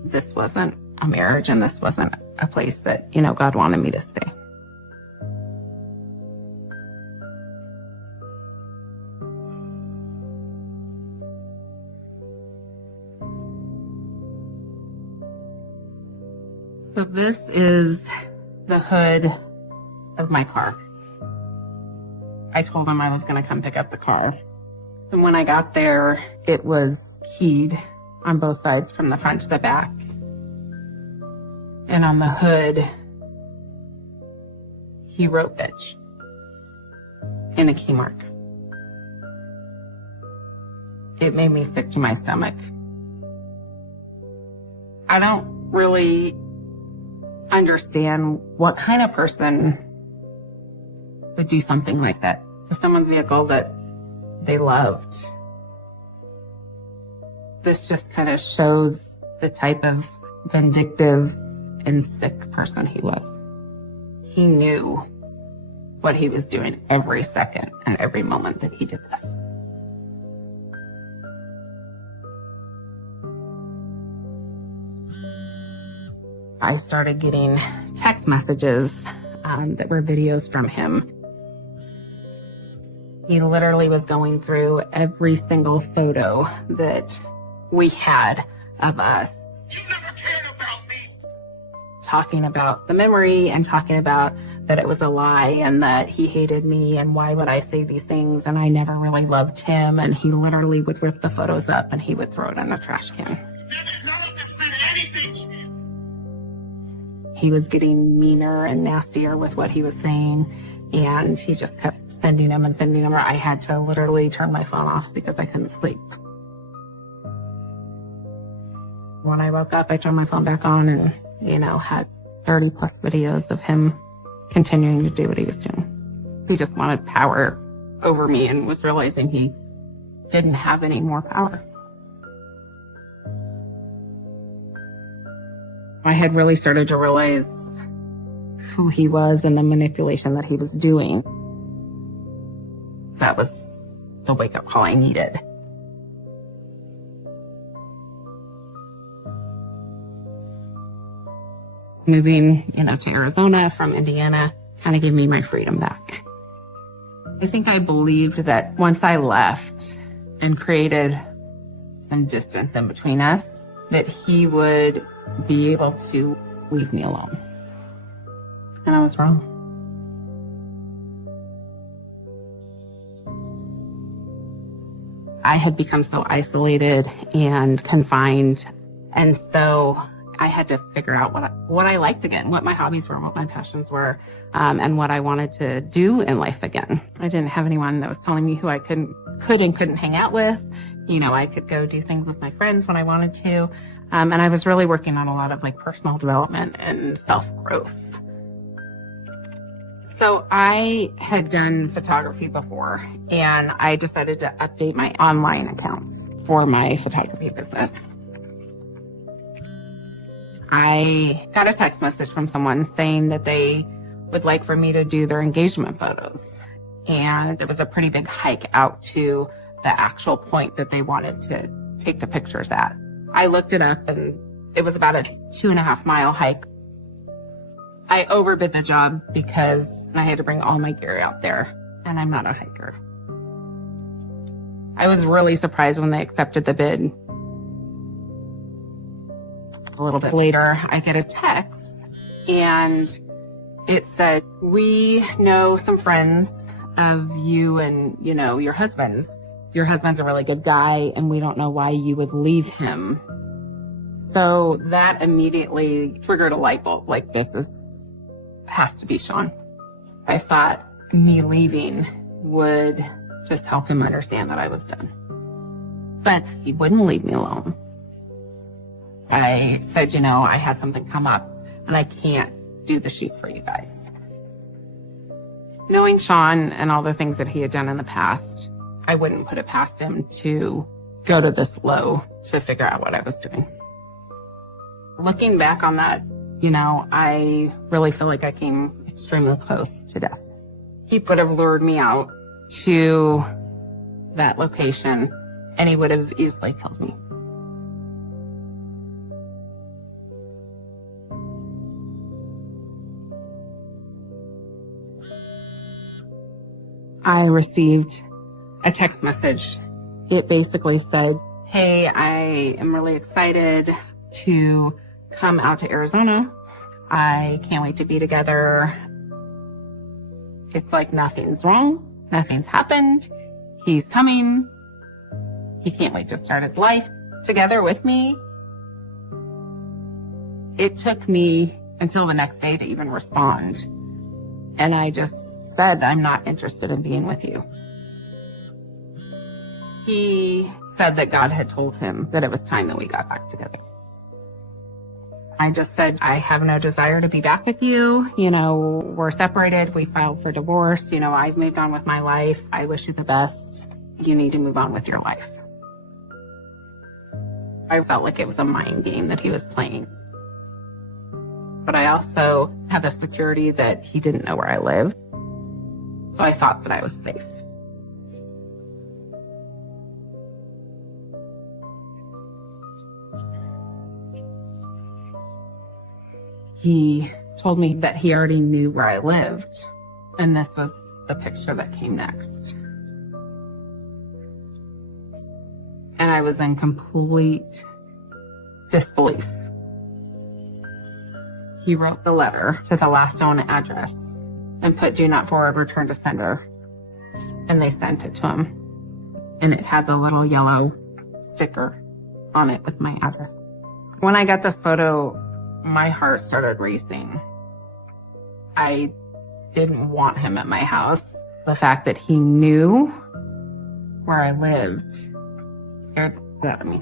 This wasn't a marriage, and this wasn't a place that, God wanted me to stay. So this is the hood of my car. I told him I was going to come pick up the car. And when I got there, it was keyed on both sides from the front to the back. And on the hood, he wrote bitch in a key mark. It made me sick to my stomach. I don't really understand what kind of person would do something like that to someone's vehicle that they loved. This just kind of shows the type of vindictive and sick person he was. He knew what he was doing every second and every moment that he did this. I started getting text messages that were videos from him. He literally was going through every single photo that we had of us. You never cared about me. Talking about the memory and talking about that it was a lie and that he hated me and why would I say these things and I never really loved him. And he literally would rip the photos up and he would throw it in a trash can. None of this meant anything to you. He was getting meaner and nastier with what he was saying, and he just kept sending them and sending them. I had to literally turn my phone off because I couldn't sleep. When I woke up, I turned my phone back on and, had 30 plus videos of him continuing to do what he was doing. He just wanted power over me and was realizing he didn't have any more power. I had really started to realize who he was and the manipulation that he was doing. That was the wake-up call I needed. Moving, to Arizona from Indiana kind of gave me my freedom back. I think I believed that once I left and created some distance in between us, that he would be able to leave me alone. And I was wrong. I had become so isolated and confined, and so I had to figure out what I liked again, what my hobbies were, what my passions were, and what I wanted to do in life again. I didn't have anyone that was telling me who I could and couldn't hang out with. I could go do things with my friends when I wanted to. And I was really working on a lot of personal development and self-growth. So I had done photography before, and I decided to update my online accounts for my photography business. I got a text message from someone saying that they would like for me to do their engagement photos. And it was a pretty big hike out to the actual point that they wanted to take the pictures at. I looked it up and it was about a 2.5 mile hike. I overbid the job because I had to bring all my gear out there, and I'm not a hiker. I was really surprised when they accepted the bid. A little bit later, I get a text and it said, "We know some friends of you and, your husband's. Your husband's a really good guy and we don't know why you would leave him." So that immediately triggered a light bulb, this has to be Sean. I thought me leaving would just help him understand that I was done. But he wouldn't leave me alone. I said, I had something come up and I can't do the shoot for you guys. Knowing Sean and all the things that he had done in the past, I wouldn't put it past him to go to this low to figure out what I was doing. Looking back on that, I really feel like I came extremely close to death. He would have lured me out to that location and he would have easily killed me. I received a text message. It basically said, "Hey, I am really excited to come out to Arizona. I can't wait to be together. It's like nothing's wrong. Nothing's happened. He's coming. He can't wait to start his life together with me." It took me until the next day to even respond. And I just said, "I'm not interested in being with you." He said that God had told him that it was time that we got back together. I just said, "I have no desire to be back with you. We're separated. We filed for divorce. I've moved on with my life. I wish you the best. You need to move on with your life." I felt like it was a mind game that he was playing. But I also had the security that he didn't know where I lived. So I thought that I was safe. He told me that he already knew where I lived. And this was the picture that came next. And I was in complete disbelief. He wrote the letter to the last known address and put do not forward, return to sender. And they sent it to him. And it had the little yellow sticker on it with my address. When I got this photo, my heart started racing. I didn't want him at my house. The fact that he knew where I lived scared the shit out of me.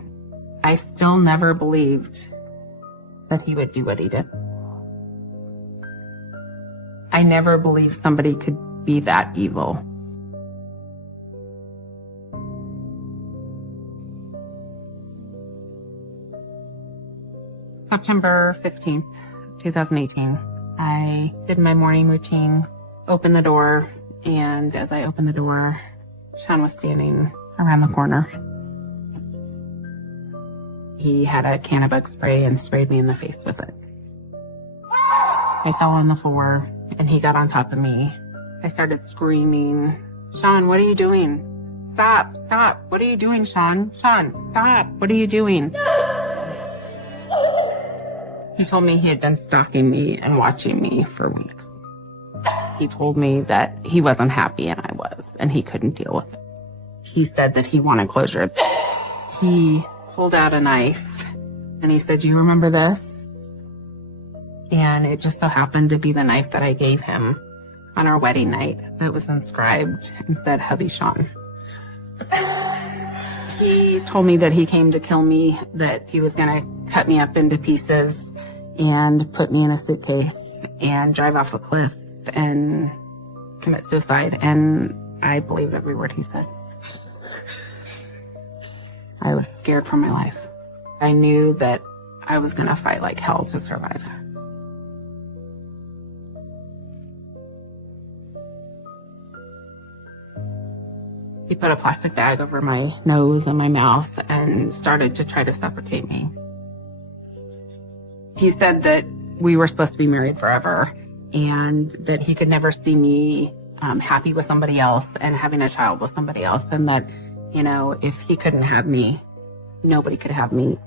I still never believed that he would do what he did. I never believed somebody could be that evil. September 15th, 2018, I did my morning routine, opened the door, and as I opened the door, Sean was standing around the corner. He had a can of bug spray and sprayed me in the face with it. I fell on the floor, and he got on top of me. I started screaming, "Sean, what are you doing? Stop, stop. What are you doing, Sean? Sean, stop. What are you doing?" He told me he had been stalking me and watching me for weeks. He told me that he wasn't happy and I was, and he couldn't deal with it. He said that he wanted closure. He pulled out a knife and he said, "Do you remember this?" And it just so happened to be the knife that I gave him on our wedding night that was inscribed and said, "Hubby Sean." He told me that he came to kill me, that he was going to cut me up into pieces and put me in a suitcase and drive off a cliff and commit suicide. And I believed every word he said. I was scared for my life. I knew that I was going to fight like hell to survive. He put a plastic bag over my nose and my mouth and started to try to suffocate me. He said that we were supposed to be married forever and that he could never see me happy with somebody else and having a child with somebody else, and that, you know, if he couldn't have me, nobody could have me,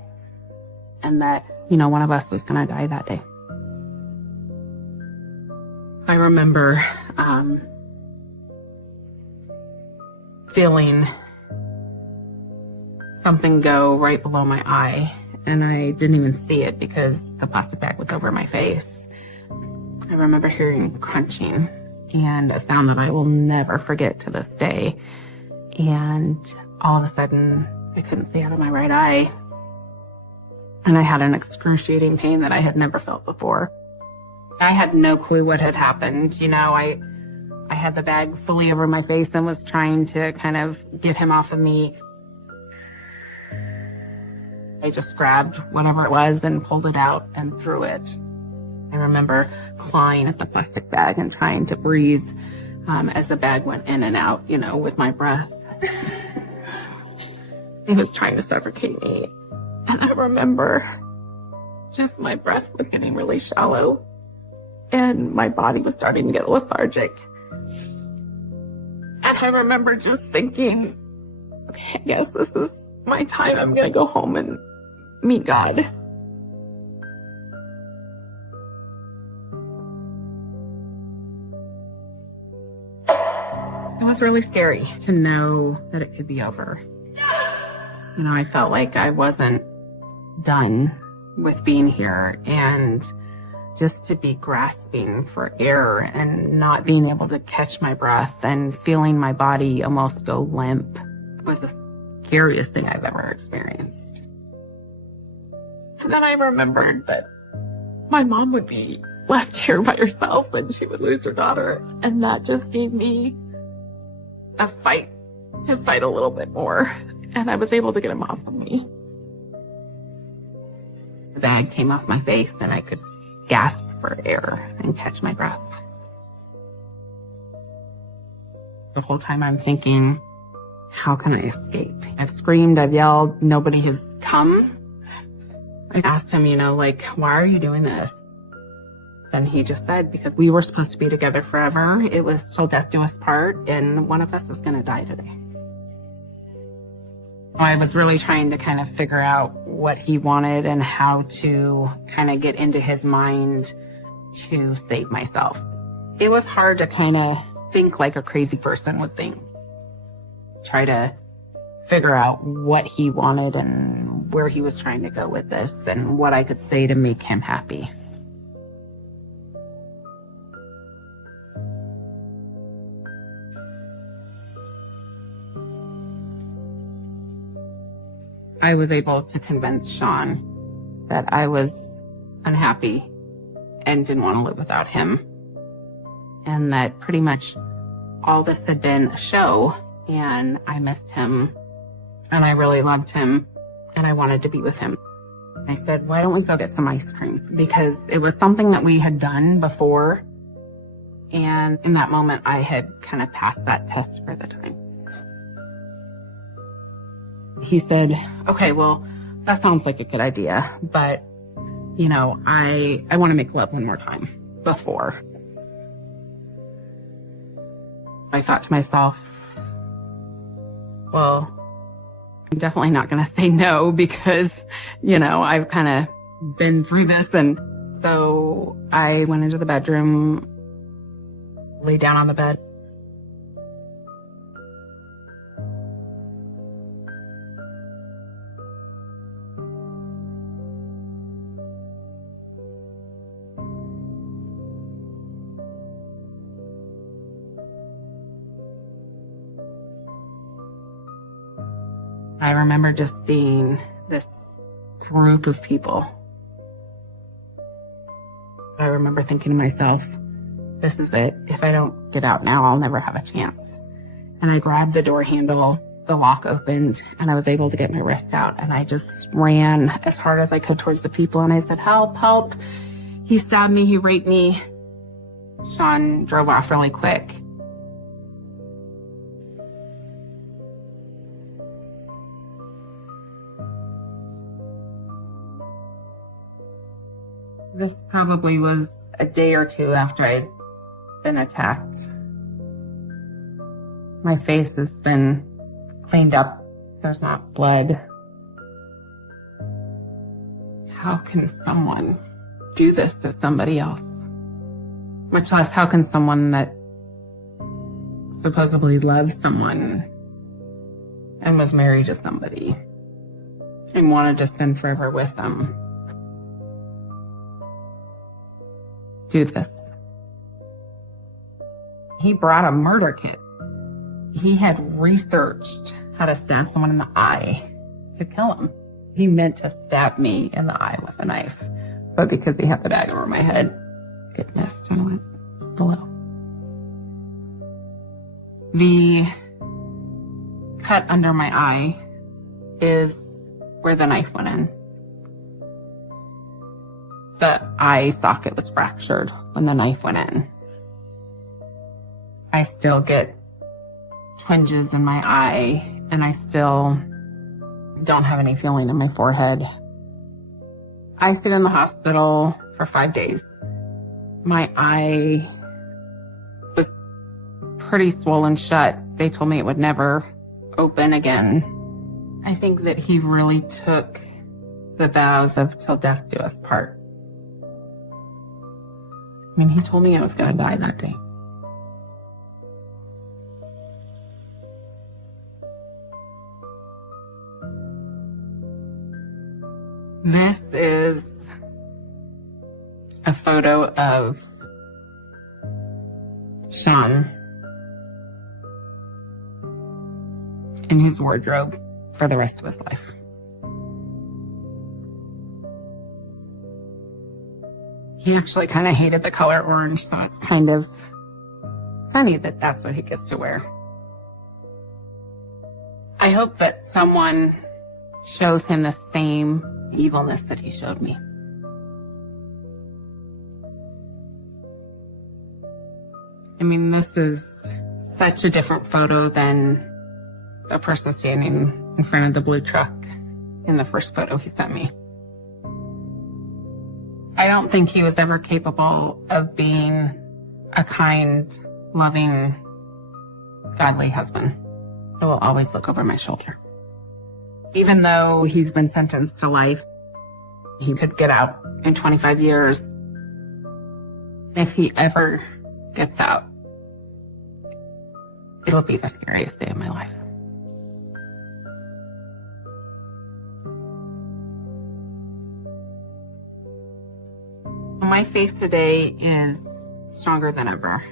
and that, you know, one of us was going to die that day. I remember feeling something go right below my eye, and I didn't even see it because the plastic bag was over my face. I remember hearing crunching and a sound that I will never forget to this day. And all of a sudden, I couldn't see out of my right eye. And I had an excruciating pain that I had never felt before. I had no clue what had happened. You know, I had the bag fully over my face and was trying to kind of get him off of me. I just grabbed whatever it was and pulled it out and threw it. I remember clawing at the plastic bag and trying to breathe as the bag went in and out, you know, with my breath. It was trying to suffocate me. And I remember just my breath was getting really shallow and my body was starting to get lethargic. And I remember just thinking, okay, I guess this is my time. I'm going to go home and meet God. It was really scary to know that it could be over. You know, I felt like I wasn't done with being here, and just to be grasping for air and not being able to catch my breath and feeling my body almost go limp was the scariest thing I've ever experienced. And then I remembered that my mom would be left here by herself and she would lose her daughter. And that just gave me a fight to fight a little bit more. And I was able to get him off of me. The bag came off my face and I could gasp for air and catch my breath. The whole time I'm thinking, how can I escape? I've screamed, I've yelled, nobody has come. I asked him, you know, like, why are you doing this? And he just said, because we were supposed to be together forever. It was till death do us part, and one of us is going to die today. I was really trying to kind of figure out what he wanted and how to kind of get into his mind to save myself. It was hard to kind of think like a crazy person would think. Try to figure out what he wanted and where he was trying to go with this and what I could say to make him happy. I was able to convince Sean that I was unhappy and didn't want to live without him. And that pretty much all this had been a show, and I missed him, and I really loved him, and I wanted to be with him. I said, why don't we go get some ice cream? Because it was something that we had done before, and in that moment, I had kind of passed that test for the time. He said, okay, well, that sounds like a good idea, but, you know, I want to make love one more time before. I thought to myself, well, I'm definitely not going to say no because, you know, I've kind of been through this. And so I went into the bedroom, lay down on the bed. I remember just seeing this group of people. I remember thinking to myself, this is it. If I don't get out now, I'll never have a chance. And I grabbed the door handle, the lock opened, and I was able to get my wrist out. And I just ran as hard as I could towards the people. And I said, help, help. He stabbed me. He raped me. Sean drove off really quick. This probably was a day or two after I'd been attacked. My face has been cleaned up. There's not blood. How can someone do this to somebody else? Much less, how can someone that supposedly loves someone and was married to somebody and wanted to spend forever with them do this? He brought a murder kit. He had researched how to stab someone in the eye to kill him. He meant to stab me in the eye with a knife, but because he had the bag over my head, it missed and went below. The cut under my eye is where the knife went in. The eye socket was fractured when the knife went in. I still get twinges in my eye, and I still don't have any feeling in my forehead. I stayed in the hospital for 5 days. My eye was pretty swollen shut. They told me it would never open again. I think that he really took the vows of till death do us part. I mean, he told me I was going to die that day. This is a photo of Sean in his wardrobe for the rest of his life. He actually kind of hated the color orange, so it's kind of funny that that's what he gets to wear. I hope that someone shows him the same evilness that he showed me. I mean, this is such a different photo than the person standing in front of the blue truck in the first photo he sent me. I don't think he was ever capable of being a kind, loving, godly husband. I will always look over my shoulder. Even though he's been sentenced to life, he could get out in 25 years. If he ever gets out, it'll be the scariest day of my life. My faith today is stronger than ever.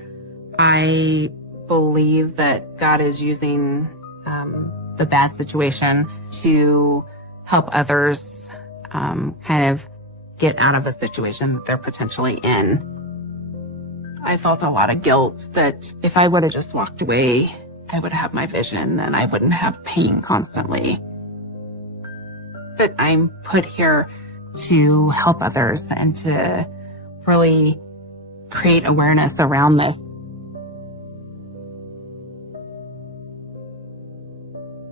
I believe that God is using the bad situation to help others kind of get out of a situation that they're potentially in. I felt a lot of guilt that if I would have just walked away, I would have my vision and I wouldn't have pain constantly. But I'm put here to help others and to really create awareness around this.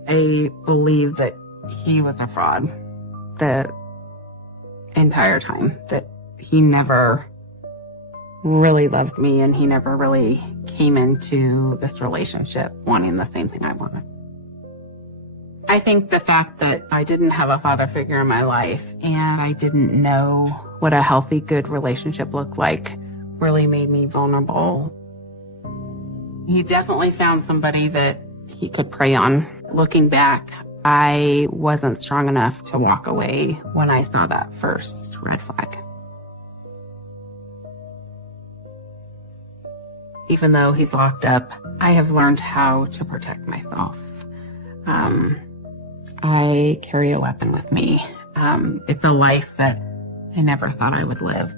I believe that he was a fraud the entire time, that he never really loved me and he never really came into this relationship wanting the same thing I wanted. I think the fact that I didn't have a father figure in my life and I didn't know what a healthy, good relationship looked like really made me vulnerable. He definitely found somebody that he could prey on. Looking back, I wasn't strong enough to walk away when I saw that first red flag. Even though he's locked up, I have learned how to protect myself. I carry a weapon with me. It's a life that I never thought I would live.